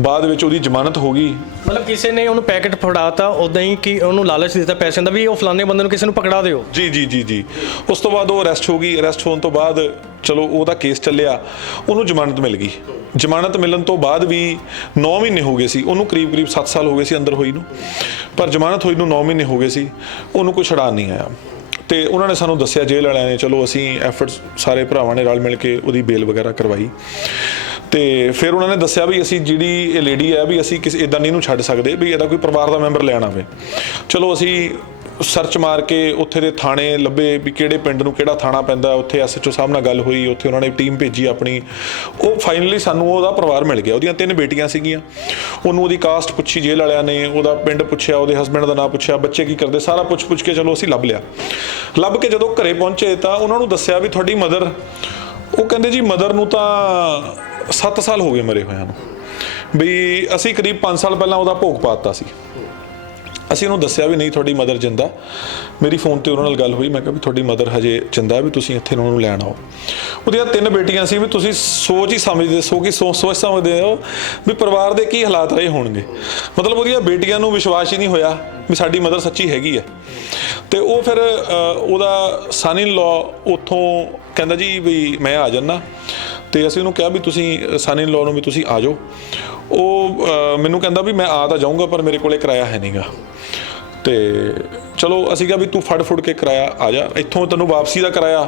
ਬਾਅਦ ਵਿੱਚ ਉਹਦੀ ਜ਼ਮਾਨਤ ਹੋ ਗਈ। ਮਤਲਬ ਕਿਸੇ ਨੇ ਉਹਨੂੰ ਪੈਕਟ ਫੜਾਤਾ ਉੱਦਾਂ ਹੀ ਕਿ ਉਹਨੂੰ ਲਾਲਚ ਦਿੱਤਾ ਪੈਸਿਆਂ ਦਾ ਵੀ ਉਹ ਫਲਾਣੇ ਬੰਦੇ ਨੂੰ ਕਿਸੇ ਨੂੰ ਪਕੜਾ ਦਿਓ। ਜੀ। ਉਸ ਤੋਂ ਬਾਅਦ ਉਹ ਅਰੈਸਟ ਹੋ ਗਈ। ਅਰੈਸਟ ਹੋਣ ਤੋਂ ਬਾਅਦ ਚਲੋ ਉਹਦਾ ਕੇਸ ਚੱਲਿਆ, ਉਹਨੂੰ ਜ਼ਮਾਨਤ ਮਿਲ ਗਈ। ਜ਼ਮਾਨਤ ਮਿਲਣ ਤੋਂ ਬਾਅਦ ਵੀ 9 ਮਹੀਨੇ ਹੋ ਗਏ ਸੀ ਉਹਨੂੰ, ਕਰੀਬ 7 ਸਾਲ ਹੋ ਗਏ ਸੀ ਅੰਦਰ ਹੋਈ ਨੂੰ, ਪਰ ਜ਼ਮਾਨਤ ਹੋਈ ਨੂੰ 9 ਮਹੀਨੇ ਹੋ ਗਏ ਸੀ, ਉਹਨੂੰ ਕੋਈ ਛੁਡਾਉਣ ਨਹੀਂ ਆਇਆ। ਤੇ ਉਹਨਾਂ ਨੇ ਸਾਨੂੰ ਦੱਸਿਆ, ਜੇਲ੍ਹ ਵਾਲਿਆਂ ਨੇ, ਚਲੋ ਅਸੀਂ ਐਫਰਟਸ ਸਾਰੇ ਭਰਾਵਾਂ ਨੇ ਰਲ ਮਿਲ ਕੇ ਉਹਦੀ ਬੇਲ ਵਗੈਰਾ ਕਰਵਾਈ। ਤੇ ਫਿਰ ਉਹਨਾਂ ਨੇ ਦੱਸਿਆ ਵੀ ਅਸੀਂ ਜਿਹੜੀ ਇਹ ਲੇਡੀ ਹੈ ਵੀ ਅਸੀਂ ਕਿਸੇ ਇੱਦਾਂ ਨਹੀਂ ਇਹਨੂੰ ਛੱਡ ਸਕਦੇ, ਵੀ ਇਹਦਾ ਕੋਈ ਪਰਿਵਾਰ ਦਾ ਮੈਂਬਰ ਲੈਣ ਆਵੇ। ਚਲੋ ਅਸੀਂ ਸਰਚ ਮਾਰ ਕੇ ਉੱਥੇ ਦੇ ਥਾਣੇ ਲੱਭੇ ਵੀ ਕਿਹੜੇ ਪਿੰਡ ਨੂੰ ਕਿਹੜਾ ਥਾਣਾ ਪੈਂਦਾ, ਉੱਥੇ ਐਸਐਚਓ ਸਾਹਿਬ ਨਾਲ ਗੱਲ ਹੋਈ, ਉੱਥੇ ਉਹਨਾਂ ਨੇ ਟੀਮ ਭੇਜੀ ਆਪਣੀ। ਉਹ ਫਾਈਨਲੀ ਸਾਨੂੰ ਉਹਦਾ ਪਰਿਵਾਰ ਮਿਲ ਗਿਆ। ਉਹਦੀਆਂ 3 ਬੇਟੀਆਂ ਸੀਗੀਆਂ। ਉਹਨੂੰ ਉਹਦੀ ਕਾਸਟ ਪੁੱਛੀ ਜੇਲ੍ਹ ਵਾਲਿਆਂ ਨੇ, ਉਹਦਾ ਪਿੰਡ ਪੁੱਛਿਆ, ਉਹਦੇ ਹਸਬੈਂਡ ਦਾ ਨਾਂ ਪੁੱਛਿਆ, ਬੱਚੇ ਕੀ ਕਰਦੇ, ਸਾਰਾ ਪੁੱਛ ਕੇ ਚਲੋ ਅਸੀਂ ਲੱਭ ਲਿਆ। ਲੱਭ ਕੇ ਜਦੋਂ ਘਰੇ ਪਹੁੰਚੇ ਤਾਂ ਉਹਨਾਂ ਨੂੰ ਦੱਸਿਆ ਵੀ ਤੁਹਾਡੀ ਮਦਰ, ਉਹ ਕਹਿੰਦੇ ਜੀ ਮਦਰ ਨੂੰ ਤਾਂ 7 ਸਾਲ ਹੋ ਗਏ ਮਰੇ ਹੋਇਆਂ ਨੂੰ, ਵੀ ਅਸੀਂ ਕਰੀਬ 5 ਸਾਲ ਪਹਿਲਾਂ ਉਹਦਾ ਭੋਗ ਪਾ ਦਿੱਤਾ ਸੀ। ਅਸੀਂ ਉਹਨੂੰ ਦੱਸਿਆ ਵੀ ਨਹੀਂ ਤੁਹਾਡੀ ਮਦਰ ਜਿੰਦਾ। ਮੇਰੀ ਫੋਨ ਤੇ ਉਹਨਾਂ ਨਾਲ ਗੱਲ ਹੋਈ, ਮੈਂ ਕਿਹਾ ਵੀ ਤੁਹਾਡੀ ਮਦਰ ਹਜੇ ਜਿੰਦਾ, ਵੀ ਤੁਸੀਂ ਇੱਥੇ ਉਹਨਾਂ ਨੂੰ ਲੈਣ ਆਓ। ਉਹਦੀਆਂ 3 ਬੇਟੀਆਂ ਸੀ, ਵੀ ਤੁਸੀਂ ਸੋਚ ਸਮਝਦੇ ਹੋ ਵੀ ਪਰਿਵਾਰ ਦੇ ਕੀ ਹਾਲਾਤ ਰਹੇ ਹੋਣਗੇ। ਮਤਲਬ ਉਹਦੀਆਂ ਬੇਟੀਆਂ ਨੂੰ ਵਿਸ਼ਵਾਸ ਹੀ ਨਹੀਂ ਹੋਇਆ ਵੀ ਸਾਡੀ ਮਦਰ ਸੱਚੀ ਹੈਗੀ ਹੈ। ਤੇ ਉਹ ਫਿਰ ਉਹਦਾ ਸਨ ਇਨ ਲਾ ਉੱਥੋਂ ਕਹਿੰਦਾ ਜੀ ਵੀ ਮੈਂ ਆ ਜਾਣਾ। ਤੇ ਅਸੀਂ ਉਹਨੂੰ ਕਿਹਾ ਵੀ ਤੁਸੀਂ ਸਨ ਇਨ ਲਾ ਨੂੰ ਵੀ ਤੁਸੀਂ ਆ ਜਾਓ। ਉਹ ਮੈਨੂੰ ਕਹਿੰਦਾ ਵੀ ਮੈਂ ਆ ਤਾਂ ਜਾਊਂਗਾ ਪਰ ਮੇਰੇ ਕੋਲੇ ਕਿਰਾਇਆ ਹੈ ਨਹੀਂਗਾ। ਤੇ ਚਲੋ ਅਸੀਂ ਕਿਹਾ ਵੀ ਤੂੰ ਫੜ ਕੇ ਕਿਰਾਇਆ ਆ ਜਾ, ਇੱਥੋਂ ਤੈਨੂੰ ਵਾਪਸੀ ਦਾ ਕਿਰਾਇਆ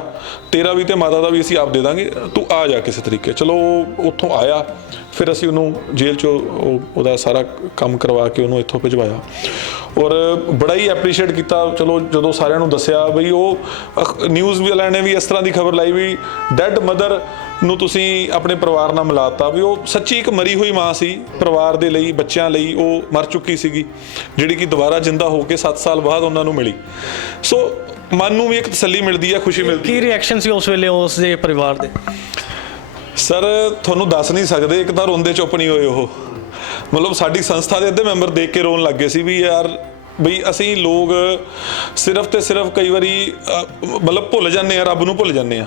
ਤੇਰਾ ਵੀ ਤੇ ਮਾਤਾ ਦਾ ਵੀ ਅਸੀਂ ਆਪ ਦੇ ਦਾਂਗੇ, ਤੂੰ ਆ ਜਾ ਕਿਸੇ ਤਰੀਕੇ। ਚਲੋ ਉੱਥੋਂ ਆਇਆ, ਫਿਰ ਅਸੀਂ ਉਹਨੂੰ ਜੇਲ੍ਹ 'ਚੋਂ ਉਹਦਾ ਸਾਰਾ ਕੰਮ ਕਰਵਾ ਕੇ ਉਹਨੂੰ ਇੱਥੋਂ ਭਿਜਵਾਇਆ। ਔਰ ਬੜਾ ਹੀ ਐਪਰੀਸ਼ੀਏਟ ਕੀਤਾ। ਚਲੋ ਜਦੋਂ ਸਾਰਿਆਂ ਨੂੰ ਦੱਸਿਆ ਬਈ ਉਹ ਨਿਊਜ਼ ਵਾਲਿਆਂ ਨੇ ਵੀ ਇਸ ਤਰ੍ਹਾਂ ਦੀ ਖਬਰ ਲਾਈ ਵੀ ਡੈਡ ਮਦਰ ਨੂੰ ਤੁਸੀਂ ਆਪਣੇ ਪਰਿਵਾਰ ਨਾਲ ਮਿਲਾਤਾ, ਵੀ ਉਹ ਸੱਚੀ ਇੱਕ ਮਰੀ ਹੋਈ ਮਾਂ ਸੀ ਪਰਿਵਾਰ ਦੇ ਲਈ, ਬੱਚਿਆਂ ਲਈ ਉਹ ਮਰ ਚੁੱਕੀ ਸੀਗੀ, ਜਿਹੜੀ ਕਿ ਦੁਬਾਰਾ ਜਿੰਦਾ ਹੋ ਕੇ 7 ਸਾਲ ਬਾਅਦ ਉਹਨਾਂ ਨੂੰ ਮਿਲੀ। ਸੋ ਮਨ ਨੂੰ ਵੀ ਇੱਕ ਤਸੱਲੀ ਮਿਲਦੀ ਹੈ, ਖੁਸ਼ੀ ਮਿਲਦੀ ਹੈ। ਕੀ ਰਿਐਕਸ਼ਨ ਸੀ ਉਸ ਵੇਲੇ ਉਸ ਦੇ ਪਰਿਵਾਰ ਦੇ? ਸਰ ਤੁਹਾਨੂੰ ਦੱਸ ਨਹੀਂ ਸਕਦੇ, ਇੱਕ ਤਾਂ ਰੋਂਦੇ ਚੁੱਪ ਨਹੀਂ ਹੋਏ ਉਹ। ਮਤਲਬ ਸਾਡੀ ਸੰਸਥਾ ਦੇ ਅੱਧੇ ਮੈਂਬਰ ਦੇਖ ਕੇ ਰੋਣ ਲੱਗ ਗਏ ਸੀ ਵੀ ਯਾਰ ਬਈ ਅਸੀਂ ਲੋਕ ਸਿਰਫ ਤੇ ਸਿਰਫ ਕਈ ਵਾਰੀ ਮਤਲਬ ਭੁੱਲ ਜਾਂਦੇ ਆ, ਰੱਬ ਨੂੰ ਭੁੱਲ ਜਾਂਦੇ ਆ।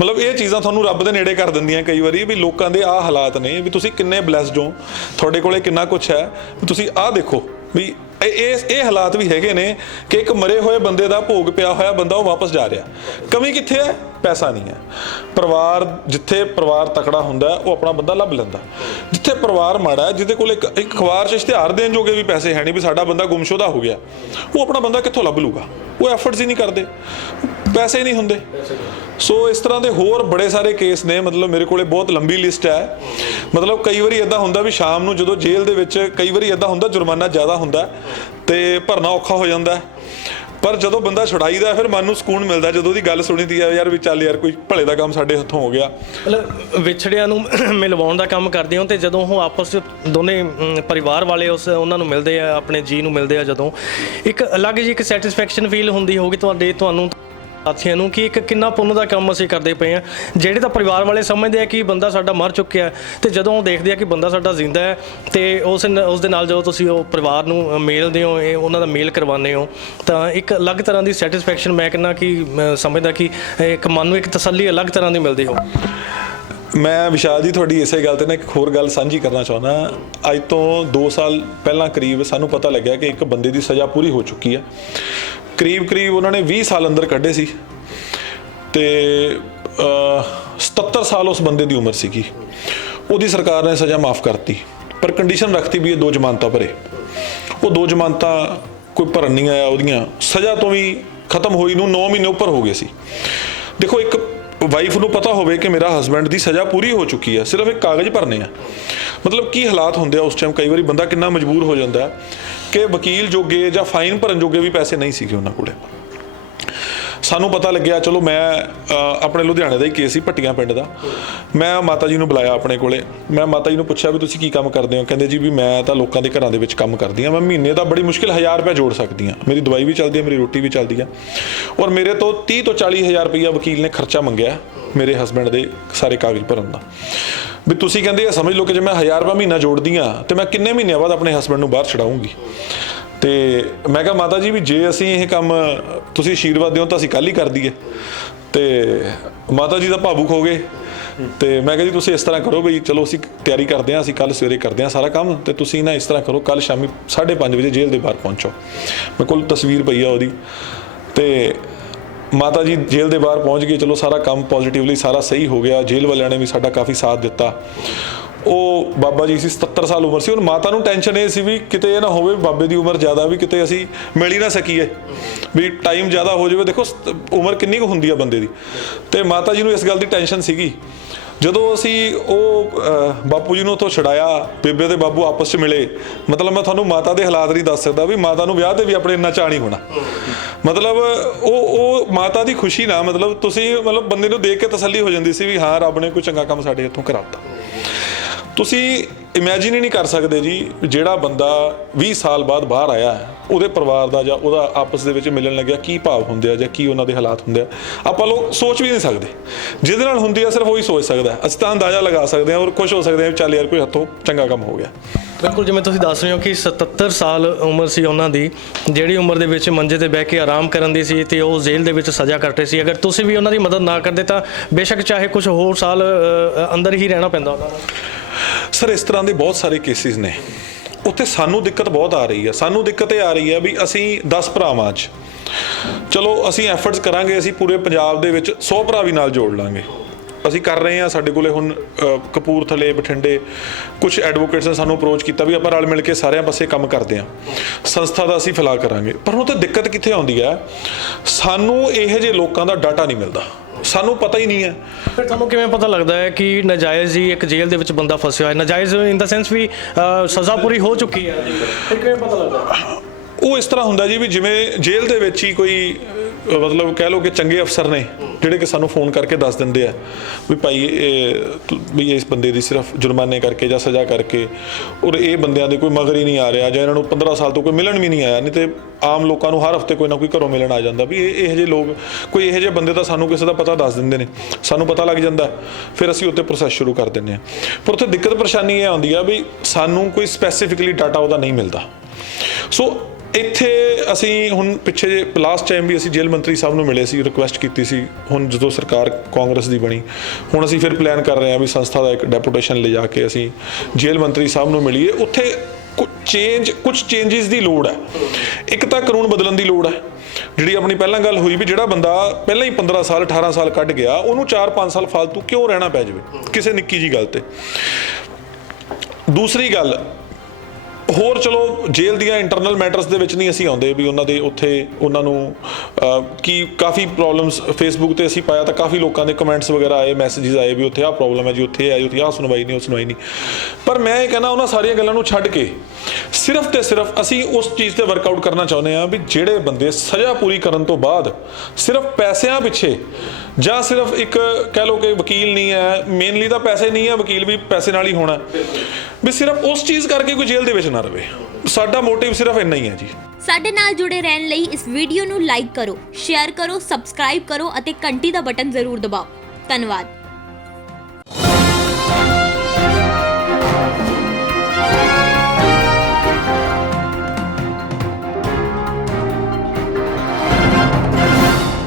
ਮਤਲਬ ਇਹ ਚੀਜ਼ਾਂ ਤੁਹਾਨੂੰ ਰੱਬ ਦੇ ਨੇੜੇ ਕਰ ਦਿੰਦੀਆਂ ਕਈ ਵਾਰੀ, ਵੀ ਲੋਕਾਂ ਦੇ ਆਹ ਹਾਲਾਤ ਨੇ, ਵੀ ਤੁਸੀਂ ਕਿੰਨੇ ਬਲੈਸਡ ਹੋ, ਤੁਹਾਡੇ ਕੋਲੇ ਕਿੰਨਾ ਕੁਛ ਹੈ, ਵੀ ਤੁਸੀਂ ਆਹ ਦੇਖੋ ਵੀ ਇਹ ਹਾਲਾਤ ਵੀ ਹੈਗੇ ਨੇ ਕਿ ਇੱਕ ਮਰੇ ਹੋਏ ਬੰਦੇ ਦਾ ਭੋਗ ਪਿਆ ਹੋਇਆ ਬੰਦਾ ਉਹ ਵਾਪਸ ਜਾ ਰਿਹਾ। ਕਮੀ ਕਿੱਥੇ ਹੈ? ਪੈਸਾ ਨਹੀਂ ਹੈ। ਪਰਿਵਾਰ, ਜਿੱਥੇ ਪਰਿਵਾਰ ਤਕੜਾ ਹੁੰਦਾ ਉਹ ਆਪਣਾ ਬੰਦਾ ਲੱਭ ਲੈਂਦਾ। ਜਿੱਥੇ ਪਰਿਵਾਰ ਮਾੜਾ ਹੈ, ਜਿਹਦੇ ਕੋਲ ਇੱਕ ਅਖਬਾਰ 'ਚ ਇਸ਼ਤਿਹਾਰ ਦੇਣ ਜੋਗੇ ਵੀ ਪੈਸੇ ਹੈ ਨਹੀਂ ਵੀ ਸਾਡਾ ਬੰਦਾ ਗੁੰਮਸ਼ੁਦਾ ਹੋ ਗਿਆ, ਉਹ ਆਪਣਾ ਬੰਦਾ ਕਿੱਥੋਂ ਲੱਭ ਲੂਗਾ? ਉਹ ਐਫਰਟਸ ਹੀ ਨਹੀਂ ਕਰਦੇ, ਪੈਸੇ ਹੀ ਨਹੀਂ ਹੁੰਦੇ। ਸੋ ਇਸ ਤਰ੍ਹਾਂ ਦੇ ਹੋਰ ਬੜੇ ਸਾਰੇ ਕੇਸ ਨੇ। ਮਤਲਬ ਮੇਰੇ ਕੋਲੇ ਬਹੁਤ ਲੰਬੀ ਲਿਸਟ ਹੈ। ਮਤਲਬ ਕਈ ਵਾਰੀ ਇੱਦਾਂ ਹੁੰਦਾ ਵੀ ਸ਼ਾਮ ਨੂੰ ਜਦੋਂ ਜੇਲ੍ਹ ਦੇ ਵਿੱਚ ਕਈ ਵਾਰੀ ਇੱਦਾਂ ਹੁੰਦਾ ਜੁਰਮਾਨਾ ਜ਼ਿਆਦਾ ਹੁੰਦਾ ਤੇ ਭਰਨਾ ਔਖਾ ਹੋ ਜਾਂਦਾ, ਪਰ ਜਦੋਂ ਬੰਦਾ ਛੁਡਾਈਦਾ ਫਿਰ ਮਨ ਨੂੰ ਸਕੂਨ ਮਿਲਦਾ ਜਦੋਂ ਉਹਦੀ ਗੱਲ ਸੁਣੀਦੀ ਆ ਯਾਰ ਵੀ ਚੱਲ ਯਾਰ ਕੋਈ ਭਲੇ ਦਾ ਕੰਮ ਸਾਡੇ ਹੱਥੋਂ ਹੋ ਗਿਆ। ਮਤਲਬ ਵਿਛੜਿਆਂ ਨੂੰ ਮਿਲਵਾਉਣ ਦਾ ਕੰਮ ਕਰਦੇ ਹੋ, ਤੇ ਜਦੋਂ ਉਹ ਆਪਸ ਵਿੱਚ ਦੋਨੇ ਪਰਿਵਾਰ ਵਾਲੇ ਉਹਨਾਂ ਨੂੰ ਮਿਲਦੇ ਆ, ਆਪਣੇ ਜੀ ਨੂੰ ਮਿਲਦੇ ਆ, ਜਦੋਂ ਇੱਕ ਅਲੱਗ ਜਿਹੀ ਇੱਕ ਸੈਟੀਸਫੈਕਸ਼ਨ ਫੀਲ ਹੁੰਦੀ ਹੋਊਗੀ ਤੁਹਾਨੂੰ ਸਾਥੀਆਂ ਨੂੰ ਕਿ ਇੱਕ ਕਿੰਨਾ ਪੁੰਨ ਦਾ ਕੰਮ ਅਸੀਂ ਕਰਦੇ ਪਏ ਹਾਂ। ਜਿਹੜੇ ਤਾਂ ਪਰਿਵਾਰ ਵਾਲੇ ਸਮਝਦੇ ਆ ਕਿ ਬੰਦਾ ਸਾਡਾ ਮਰ ਚੁੱਕਿਆ, ਤੇ ਜਦੋਂ ਉਹ ਦੇਖਦੇ ਆ ਕਿ ਬੰਦਾ ਸਾਡਾ ਜ਼ਿੰਦਾ ਹੈ ਤੇ ਉਸ ਦੇ ਨਾਲ ਜਦੋਂ ਤੁਸੀਂ ਉਹ ਪਰਿਵਾਰ ਨੂੰ ਮਿਲਦੇ ਹੋ, ਉਹਨਾਂ ਦਾ ਮੇਲ ਕਰਵਾਉਂਦੇ ਹੋ, ਤਾਂ ਇੱਕ ਅਲੱਗ ਤਰ੍ਹਾਂ ਦੀ ਸੈਟੀਸਫੈਕਸ਼ਨ ਮੈਂ ਕਹਿੰਦਾ ਕਿ ਸਮਝਦਾ ਕਿ ਇੱਕ ਮਨ ਨੂੰ ਇੱਕ ਤਸੱਲੀ ਅਲੱਗ ਤਰ੍ਹਾਂ ਦੀ ਮਿਲਦੀ ਹੋ। ਮੈਂ ਵਿਸ਼ਾਲ ਜੀ ਤੁਹਾਡੀ ਇਸੇ ਗੱਲ ਤੇ ਨਾ ਇੱਕ ਹੋਰ ਗੱਲ ਸਾਂਝੀ ਕਰਨਾ ਚਾਹੁੰਦਾ। ਅੱਜ ਤੋਂ 2 ਸਾਲ ਪਹਿਲਾਂ ਕਰੀਬ ਸਾਨੂੰ ਪਤਾ ਲੱਗਿਆ ਕਿ ਇੱਕ ਬੰਦੇ ਦੀ ਸਜ਼ਾ ਪੂਰੀ ਹੋ ਚੁੱਕੀ ਹੈ। ਕਰੀਬ ਉਹਨਾਂ ਨੇ 20 ਸਾਲ ਅੰਦਰ ਕੱਢੇ ਸੀ ਤੇ 77 ਸਾਲ ਉਸ ਬੰਦੇ ਦੀ ਉਮਰ ਸੀਗੀ। ਉਹਦੀ ਸਰਕਾਰ ਨੇ ਸਜ਼ਾ ਮਾਫ ਕਰਤੀ, ਪਰ ਕੰਡੀਸ਼ਨ ਰੱਖਤੀ ਵੀ ਇਹ 2 ਜ਼ਮਾਨਤਾਂ ਭਰੇ। ਉਹ 2 ਜ਼ਮਾਨਤਾਂ ਕੋਈ ਭਰਨ ਨਹੀਂ ਆਇਆ, ਉਹਦੀਆਂ ਸਜ਼ਾ ਤੋਂ ਵੀ ਖਤਮ ਹੋਈ ਨੂੰ 9 ਮਹੀਨੇ ਉੱਪਰ ਹੋ ਗਏ ਸੀ। ਦੇਖੋ, ਇੱਕ ਵਾਈਫ ਨੂੰ ਪਤਾ ਹੋਵੇ ਕਿ ਮੇਰਾ ਹਸਬੈਂਡ ਦੀ ਸਜ਼ਾ ਪੂਰੀ ਹੋ ਚੁੱਕੀ ਹੈ, ਸਿਰਫ ਇੱਕ ਕਾਗਜ਼ ਭਰਨੇ ਆ। ਮਤਲਬ ਕੀ ਹਾਲਾਤ ਹੁੰਦੇ ਆ ਉਸ ਟਾਈਮ। ਕਈ ਵਾਰੀ ਬੰਦਾ ਕਿੰਨਾ ਮਜਬੂਰ ਹੋ ਜਾਂਦਾ ਕਿ ਵਕੀਲ ਜੋਗੇ ਜਾਂ ਫਾਈਨ ਭਰਨ ਜੋਗੇ ਵੀ ਪੈਸੇ ਨਹੀਂ ਸੀਗੇ ਉਹਨਾਂ ਕੋਲੇ। ਸਾਨੂੰ ਪਤਾ ਲੱਗਿਆ, ਚਲੋ ਮੈਂ ਆਪਣੇ ਲੁਧਿਆਣੇ ਦਾ ਹੀ ਕੇਸ ਸੀ, ਭੱਟੀਆਂ ਪਿੰਡ ਦਾ। ਮੈਂ ਮਾਤਾ ਜੀ ਨੂੰ ਬੁਲਾਇਆ ਆਪਣੇ ਕੋਲੇ। ਮੈਂ ਮਾਤਾ ਜੀ ਨੂੰ ਪੁੱਛਿਆ ਵੀ ਤੁਸੀਂ ਕੀ ਕੰਮ ਕਰਦੇ ਹੋ? ਕਹਿੰਦੇ ਜੀ ਵੀ ਮੈਂ ਤਾਂ ਲੋਕਾਂ ਦੇ ਘਰਾਂ ਦੇ ਵਿੱਚ ਕੰਮ ਕਰਦੀ ਹਾਂ, ਮੈਂ ਮਹੀਨੇ ਦਾ ਬੜੀ ਮੁਸ਼ਕਿਲ 1000 ਰੁਪਏ ਜੋੜ ਸਕਦੀ ਹਾਂ, ਮੇਰੀ ਦਵਾਈ ਵੀ ਚੱਲਦੀ ਹੈ, ਮੇਰੀ ਰੋਟੀ ਵੀ ਚੱਲਦੀ ਹੈ। ਔਰ ਮੇਰੇ ਤੋਂ 30 ਤੋਂ 40 ਹਜ਼ਾਰ ਰੁਪਈਆ ਵਕੀਲ ਨੇ ਖਰਚਾ ਮੰਗਿਆ ਮੇਰੇ ਹਸਬੈਂਡ ਦੇ ਸਾਰੇ ਕਾਗਜ਼ ਭਰਨ ਦਾ। ਵੀ ਤੁਸੀਂ ਕਹਿੰਦੇ ਆ ਸਮਝ ਲਓ ਕਿ ਜੇ ਮੈਂ 1000 ਰੁਪਏ ਮਹੀਨਾ ਜੋੜਦੀ ਹਾਂ ਤੇ ਮੈਂ ਕਿੰਨੇ ਮਹੀਨਿਆਂ ਬਾਅਦ ਆਪਣੇ ਹਸਬੈਂਡ ਨੂੰ ਬਾਹਰ ਛਡਾਊਂਗੀ। ਤੇ ਮੈਂ ਕਿਹਾ ਮਾਤਾ ਜੀ ਵੀ ਜੇ ਅਸੀਂ ਇਹ ਕੰਮ ਤੁਸੀਂ ਆਸ਼ੀਰਵਾਦ ਦਿਓ ਤਾਂ ਅਸੀਂ ਕੱਲ੍ਹ ਹੀ ਕਰ ਦਈਏ। ਤੇ ਮਾਤਾ ਜੀ ਤਾਂ ਭਾਵੁਕ ਹੋ ਗਏ। ਤੇ ਮੈਂ ਕਿਹਾ ਜੀ ਤੁਸੀਂ ਇਸ ਤਰ੍ਹਾਂ ਕਰੋ ਬਈ ਚਲੋ ਅਸੀਂ ਤਿਆਰੀ ਕਰਦੇ ਹਾਂ, ਅਸੀਂ ਕੱਲ੍ਹ ਸਵੇਰੇ ਕਰਦੇ ਹਾਂ ਸਾਰਾ ਕੰਮ, ਤੇ ਤੁਸੀਂ ਨਾ ਇਸ ਤਰ੍ਹਾਂ ਕਰੋ ਕੱਲ੍ਹ ਸ਼ਾਮੀ 5:30 ਵਜੇ ਜੇਲ੍ਹ ਦੇ ਬਾਹਰ ਪਹੁੰਚੋ। ਮੇਰੇ ਕੋਲ ਤਸਵੀਰ ਪਈ ਆ ਉਹਦੀ। ਤੇ ਮਾਤਾ ਜੀ ਜੇਲ੍ਹ ਦੇ ਬਾਹਰ ਪਹੁੰਚ ਗਏ। ਚਲੋ ਸਾਰਾ ਕੰਮ ਪੋਜ਼ੀਟਿਵਲੀ ਸਾਰਾ ਸਹੀ ਹੋ ਗਿਆ। ਜੇਲ੍ਹ ਵਾਲਿਆਂ ਨੇ ਵੀ ਸਾਡਾ ਕਾਫੀ ਸਾਥ ਦਿੱਤਾ। ਉਹ ਬਾਬਾ ਜੀ ਸੀ, 77 ਸਾਲ ਉਮਰ ਸੀ। ਹੁਣ ਮਾਤਾ ਨੂੰ ਟੈਨਸ਼ਨ ਇਹ ਸੀ ਵੀ ਕਿਤੇ ਇਹ ਨਾ ਹੋਵੇ ਬਾਬੇ ਦੀ ਉਮਰ ਜ਼ਿਆਦਾ ਵੀ ਕਿਤੇ ਅਸੀਂ ਮਿਲ ਹੀ ਨਾ ਸਕੀਏ, ਵੀ ਟਾਈਮ ਜ਼ਿਆਦਾ ਹੋ ਜਾਵੇ। ਦੇਖੋ ਉਮਰ ਕਿੰਨੀ ਕੁ ਹੁੰਦੀ ਆ ਬੰਦੇ ਦੀ, ਤੇ ਮਾਤਾ ਜੀ ਨੂੰ ਇਸ ਗੱਲ ਦੀ ਟੈਨਸ਼ਨ ਸੀਗੀ। ਜਦੋਂ ਅਸੀਂ ਉਹ ਬਾਪੂ ਜੀ ਨੂੰ ਉੱਥੋਂ ਛਡਾਇਆ, ਬੇਬੇ ਤੇ ਬਾਬੂ ਆਪਸ 'ਚ ਮਿਲੇ, ਮਤਲਬ ਮੈਂ ਤੁਹਾਨੂੰ ਮਾਤਾ ਦੇ ਹਾਲਾਤ ਨਹੀਂ ਦੱਸ ਸਕਦਾ ਵੀ ਮਾਤਾ ਨੂੰ ਵਿਆਹ ਤੇ ਵੀ ਆਪਣੇ ਇੰਨਾ ਚਾਅ ਨਹੀਂ ਹੋਣਾ। ਮਤਲਬ ਉਹ ਮਾਤਾ ਦੀ ਖੁਸ਼ੀ ਨਾਲ ਮਤਲਬ ਤੁਸੀਂ ਮਤਲਬ ਬੰਦੇ ਨੂੰ ਦੇਖ ਕੇ ਤਸੱਲੀ ਹੋ ਜਾਂਦੀ ਸੀ ਵੀ ਹਾਂ ਰੱਬ ਨੇ ਕੋਈ ਚੰਗਾ ਕੰਮ ਸਾਡੇ ਇੱਥੋਂ ਕਰਾਤਾ। ਤੁਸੀਂ ਇਮੇਜਿਨ ਹੀ ਨਹੀਂ ਕਰ ਸਕਦੇ ਜੀ, ਜਿਹੜਾ ਬੰਦਾ 20 ਸਾਲ ਬਾਅਦ ਬਾਹਰ ਆਇਆ ਹੈ, ਉਹਦੇ ਪਰਿਵਾਰ ਦਾ ਜਾਂ ਉਹਦਾ ਆਪਸ ਦੇ ਵਿੱਚ ਮਿਲਣ ਲੱਗਿਆ ਕੀ ਭਾਵ ਹੁੰਦੇ ਆ ਜਾਂ ਕੀ ਉਹਨਾਂ ਦੇ ਹਾਲਾਤ ਹੁੰਦੇ ਆ, ਆਪਾਂ ਲੋਕ ਸੋਚ ਵੀ ਨਹੀਂ ਸਕਦੇ। ਜਿਹਦੇ ਨਾਲ ਹੁੰਦੀ ਆ ਸਿਰਫ ਉਹੀ ਸੋਚ ਸਕਦਾ। ਅਸੀਂ ਤਾਂ ਅੰਦਾਜ਼ਾ ਲਗਾ ਸਕਦੇ ਹਾਂ ਔਰ ਖੁਸ਼ ਹੋ ਸਕਦੇ ਹਾਂ ਚੱਲ ਯਾਰ ਕੋਈ ਹੱਥੋਂ ਚੰਗਾ ਕੰਮ ਹੋ ਗਿਆ। ਬਿਲਕੁਲ, ਜਿਵੇਂ ਤੁਸੀਂ ਦੱਸ ਰਹੇ ਹੋ ਕਿ 77 ਸਾਲ ਉਮਰ ਸੀ ਉਹਨਾਂ ਦੀ, ਜਿਹੜੀ ਉਮਰ ਦੇ ਵਿੱਚ ਮੰਜੇ ਤੇ ਬਹਿ ਕੇ ਆਰਾਮ ਕਰਨ ਦੀ ਸੀ ਤੇ ਉਹ ਜੇਲ੍ਹ ਦੇ ਵਿੱਚ ਸਜ਼ਾ ਕੱਟ ਰਹੇ ਸੀ। ਅਗਰ ਤੁਸੀਂ ਵੀ ਉਹਨਾਂ ਦੀ ਮਦਦ ਨਾ ਕਰਦੇ ਤਾਂ ਬੇਸ਼ੱਕ ਚਾਹੇ ਕੁਝ ਹੋਰ ਸਾਲ ਅੰਦਰ ਹੀ ਰਹਿਣਾ ਪੈਂਦਾ ਉਹਨਾਂ ਨੂੰ। ਸਰ ਇਸ ਤਰ੍ਹਾਂ ਦੇ ਬਹੁਤ ਸਾਰੇ ਕੇਸਿਸ ਨੇ, ਉੱਥੇ ਸਾਨੂੰ ਦਿੱਕਤ ਬਹੁਤ ਆ ਰਹੀ ਹੈ। ਸਾਨੂੰ ਦਿੱਕਤ ਇਹ ਆ ਰਹੀ ਹੈ ਵੀ ਅਸੀਂ 10 ਭਰਾਵਾਂ 'ਚ ਚਲੋ ਅਸੀਂ ਐਫਰਟਸ ਕਰਾਂਗੇ, ਅਸੀਂ ਪੂਰੇ ਪੰਜਾਬ ਦੇ ਵਿੱਚ 100 ਭਰਾ ਵੀ ਨਾਲ ਜੋੜ ਲਾਂਗੇ। ਅਸੀਂ ਕਰ ਰਹੇ ਹਾਂ। ਸਾਡੇ ਕੋਲੇ ਹੁਣ ਕਪੂਰਥਲੇ, ਬਠਿੰਡੇ ਕੁਝ ਐਡਵੋਕੇਟਸ ਨੇ ਸਾਨੂੰ ਅਪਰੋਚ ਕੀਤਾ ਵੀ ਆਪਾਂ ਰਲ ਮਿਲ ਕੇ ਸਾਰਿਆਂ ਪਾਸੇ ਕੰਮ ਕਰਦੇ ਹਾਂ, ਸੰਸਥਾ ਦਾ ਅਸੀਂ ਫੈਲਾਅ ਕਰਾਂਗੇ। ਪਰ ਉਹ ਤਾਂ ਦਿੱਕਤ ਕਿੱਥੇ ਆਉਂਦੀ ਹੈ, ਸਾਨੂੰ ਇਹੋ ਜਿਹੇ ਲੋਕਾਂ ਦਾ ਡਾਟਾ ਨਹੀਂ ਮਿਲਦਾ, ਸਾਨੂੰ ਪਤਾ ਹੀ ਨਹੀਂ ਹੈ। ਫਿਰ ਤੁਹਾਨੂੰ ਕਿਵੇਂ ਪਤਾ ਲੱਗਦਾ ਹੈ ਕਿ ਨਜਾਇਜ਼ ਹੀ ਇੱਕ ਜੇਲ੍ਹ ਦੇ ਵਿੱਚ ਬੰਦਾ ਫਸਿਆ ਹੈ, ਨਜਾਇਜ਼ ਇਨ ਦਾ ਸੈਂਸ ਵੀ ਸਜ਼ਾ ਪੂਰੀ ਹੋ ਚੁੱਕੀ ਹੈ, ਫਿਰ ਕਿਵੇਂ ਪਤਾ ਲੱਗਦਾ? ਉਹ ਇਸ ਤਰ੍ਹਾਂ ਹੁੰਦਾ ਜੀ ਵੀ ਜਿਵੇਂ ਜੇਲ੍ਹ ਦੇ ਵਿੱਚ ਹੀ ਕੋਈ ਮਤਲਬ ਕਹਿ ਲਓ ਕਿ ਚੰਗੇ ਅਫਸਰ ਨੇ ਜਿਹੜੇ ਕਿ ਸਾਨੂੰ ਫੋਨ ਕਰਕੇ ਦੱਸ ਦਿੰਦੇ ਆ ਵੀ ਭਾਈ ਵੀ ਇਸ ਬੰਦੇ ਦੀ ਸਿਰਫ ਜੁਰਮਾਨੇ ਕਰਕੇ ਜਾਂ ਸਜ਼ਾ ਕਰਕੇ ਔਰ ਇਹ ਬੰਦਿਆਂ ਦੇ ਕੋਈ ਮਗਰ ਹੀ ਨਹੀਂ ਆ ਰਿਹਾ ਜਾਂ ਇਹਨਾਂ ਨੂੰ 15 ਸਾਲ ਤੋਂ ਕੋਈ ਮਿਲਣ ਵੀ ਨਹੀਂ ਆਇਆ। ਨਹੀਂ ਤੇ ਆਮ ਲੋਕਾਂ ਨੂੰ ਹਰ ਹਫਤੇ ਕੋਈ ਨਾ ਕੋਈ ਘਰੋਂ ਮਿਲਣ ਆ ਜਾਂਦਾ ਵੀ ਇਹੋ ਜਿਹੇ ਲੋਕ, ਕੋਈ ਇਹੋ ਜਿਹੇ ਬੰਦੇ ਤਾਂ ਸਾਨੂੰ ਕਿਸੇ ਦਾ ਪਤਾ ਦੱਸ ਦਿੰਦੇ ਨੇ, ਸਾਨੂੰ ਪਤਾ ਲੱਗ ਜਾਂਦਾ, ਫਿਰ ਅਸੀਂ ਉੱਤੇ ਪ੍ਰੋਸੈਸ ਸ਼ੁਰੂ ਕਰ ਦਿੰਦੇ ਹਾਂ। ਪਰ ਉੱਥੇ ਦਿੱਕਤ ਪਰੇਸ਼ਾਨੀ ਇਹ ਆਉਂਦੀ ਆ ਵੀ ਸਾਨੂੰ ਕੋਈ ਸਪੈਸੀਫਿਕਲੀ ਡਾਟਾ ਉਹਦਾ ਨਹੀਂ ਮਿਲਦਾ। ਸੋ ਇੱਥੇ ਅਸੀਂ ਹੁਣ ਪਿੱਛੇ ਜੇ ਲਾਸਟ ਟਾਈਮ ਵੀ ਅਸੀਂ ਜੇਲ੍ਹ ਮੰਤਰੀ ਸਾਹਿਬ ਨੂੰ ਮਿਲੇ ਸੀ, ਰਿਕੁਐਸਟ ਕੀਤੀ ਸੀ। ਹੁਣ ਜਦੋਂ ਸਰਕਾਰ ਕਾਂਗਰਸ ਦੀ ਬਣੀ, ਹੁਣ ਅਸੀਂ ਫਿਰ ਪਲਾਨ ਕਰ ਰਹੇ ਹਾਂ ਵੀ ਸੰਸਥਾ ਦਾ ਇੱਕ ਡੈਪੂਟੇਸ਼ਨ ਲਿਜਾ ਕੇ ਅਸੀਂ ਜੇਲ੍ਹ ਮੰਤਰੀ ਸਾਹਿਬ ਨੂੰ ਮਿਲੀਏ। ਉੱਥੇ ਕੁਝ ਚੇਂਜਿਸ ਦੀ ਲੋੜ ਹੈ। ਇੱਕ ਤਾਂ ਕਾਨੂੰਨ ਬਦਲਣ ਦੀ ਲੋੜ ਹੈ, ਜਿਹੜੀ ਆਪਣੀ ਪਹਿਲਾਂ ਗੱਲ ਹੋਈ ਵੀ ਜਿਹੜਾ ਬੰਦਾ ਪਹਿਲਾਂ ਹੀ 15 ਸਾਲ 18 ਸਾਲ ਕੱਢ ਗਿਆ ਉਹਨੂੰ 4-5 ਸਾਲ ਫਾਲਤੂ ਕਿਉਂ ਰਹਿਣਾ ਪੈ ਜਾਵੇ ਕਿਸੇ ਨਿੱਕੀ ਜੀ ਗੱਲ ਤੇ। ਦੂਸਰੀ ਗੱਲ ਹੋਰ, ਚਲੋ ਜੇਲ੍ਹ ਦੀਆਂ ਇੰਟਰਨਲ ਮੈਟਰਸ ਦੇ ਵਿੱਚ ਨਹੀਂ ਅਸੀਂ ਆਉਂਦੇ ਵੀ ਉਹਨਾਂ ਦੇ ਉੱਥੇ ਉਹਨਾਂ ਨੂੰ ਕੀ ਕਾਫੀ ਪ੍ਰੋਬਲਮਸ ਫੇਸਬੁੱਕ ਤੇ ਅਸੀਂ ਪਾਇਆ ਤਾਂ ਕਾਫੀ ਲੋਕਾਂ ਦੇ ਕਮੈਂਟਸ ਵਗੈਰਾ ਆਏ, ਮੈਸੇजेस ਆਏ ਵੀ ਉੱਥੇ ਆਹ ਪ੍ਰੋਬਲਮ ਹੈ ਜੀ, ਉੱਥੇ ਆਈ, ਉੱਥੇ ਆਹ ਸੁਣਵਾਈ ਨਹੀਂ, ਉਹ ਸੁਣਵਾਈ ਨਹੀਂ। ਪਰ ਮੈਂ ਇਹ ਕਹਿੰਦਾ ਉਹਨਾਂ ਸਾਰੀਆਂ ਗੱਲਾਂ ਨੂੰ ਛੱਡ ਕੇ ਸਿਰਫ ਤੇ ਸਿਰਫ ਅਸੀਂ ਉਸ ਚੀਜ਼ ਤੇ ਵਰਕਆਊਟ ਕਰਨਾ ਚਾਹੁੰਦੇ ਹਾਂ ਵੀ ਜਿਹੜੇ ਬੰਦੇ ਸਜ਼ਾ ਪੂਰੀ ਕਰਨ ਤੋਂ ਬਾਅਦ ਸਿਰਫ ਪੈਸਿਆਂ ਪਿੱਛੇ ਜਾਂ ਸਿਰਫ ਇੱਕ ਕਹਿ ਲਓ ਕਿ ਵਕੀਲ ਨਹੀਂ ਹੈ, ਮੇਨਲੀ ਤਾਂ ਪੈਸੇ ਨਹੀਂ ਹੈ, ਵਕੀਲ ਵੀ ਪੈਸੇ ਨਾਲ ਹੀ ਹੋਣਾ, ਵੀ ਸਿਰਫ ਉਸ ਚੀਜ਼ ਕਰਕੇ ਕੋਈ ਜੇਲ੍ਹ ਦੇ ਵਿੱਚ ਨਾ ਰਵੇ। ਸਾਡਾ ਮੋਟਿਵ ਸਿਰਫ ਇੰਨਾ ਹੀ ਹੈ ਜੀ। ਸਾਡੇ ਨਾਲ ਜੁੜੇ ਰਹਿਣ ਲਈ ਇਸ ਵੀਡੀਓ ਨੂੰ ਲਾਈਕ ਕਰੋ, ਸ਼ੇਅਰ ਕਰੋ, ਸਬਸਕ੍ਰਾਈਬ ਕਰੋ ਅਤੇ ਘੰਟੀ ਦਾ ਬਟਨ ਜ਼ਰੂਰ ਦਬਾਓ। ਧੰਨਵਾਦ।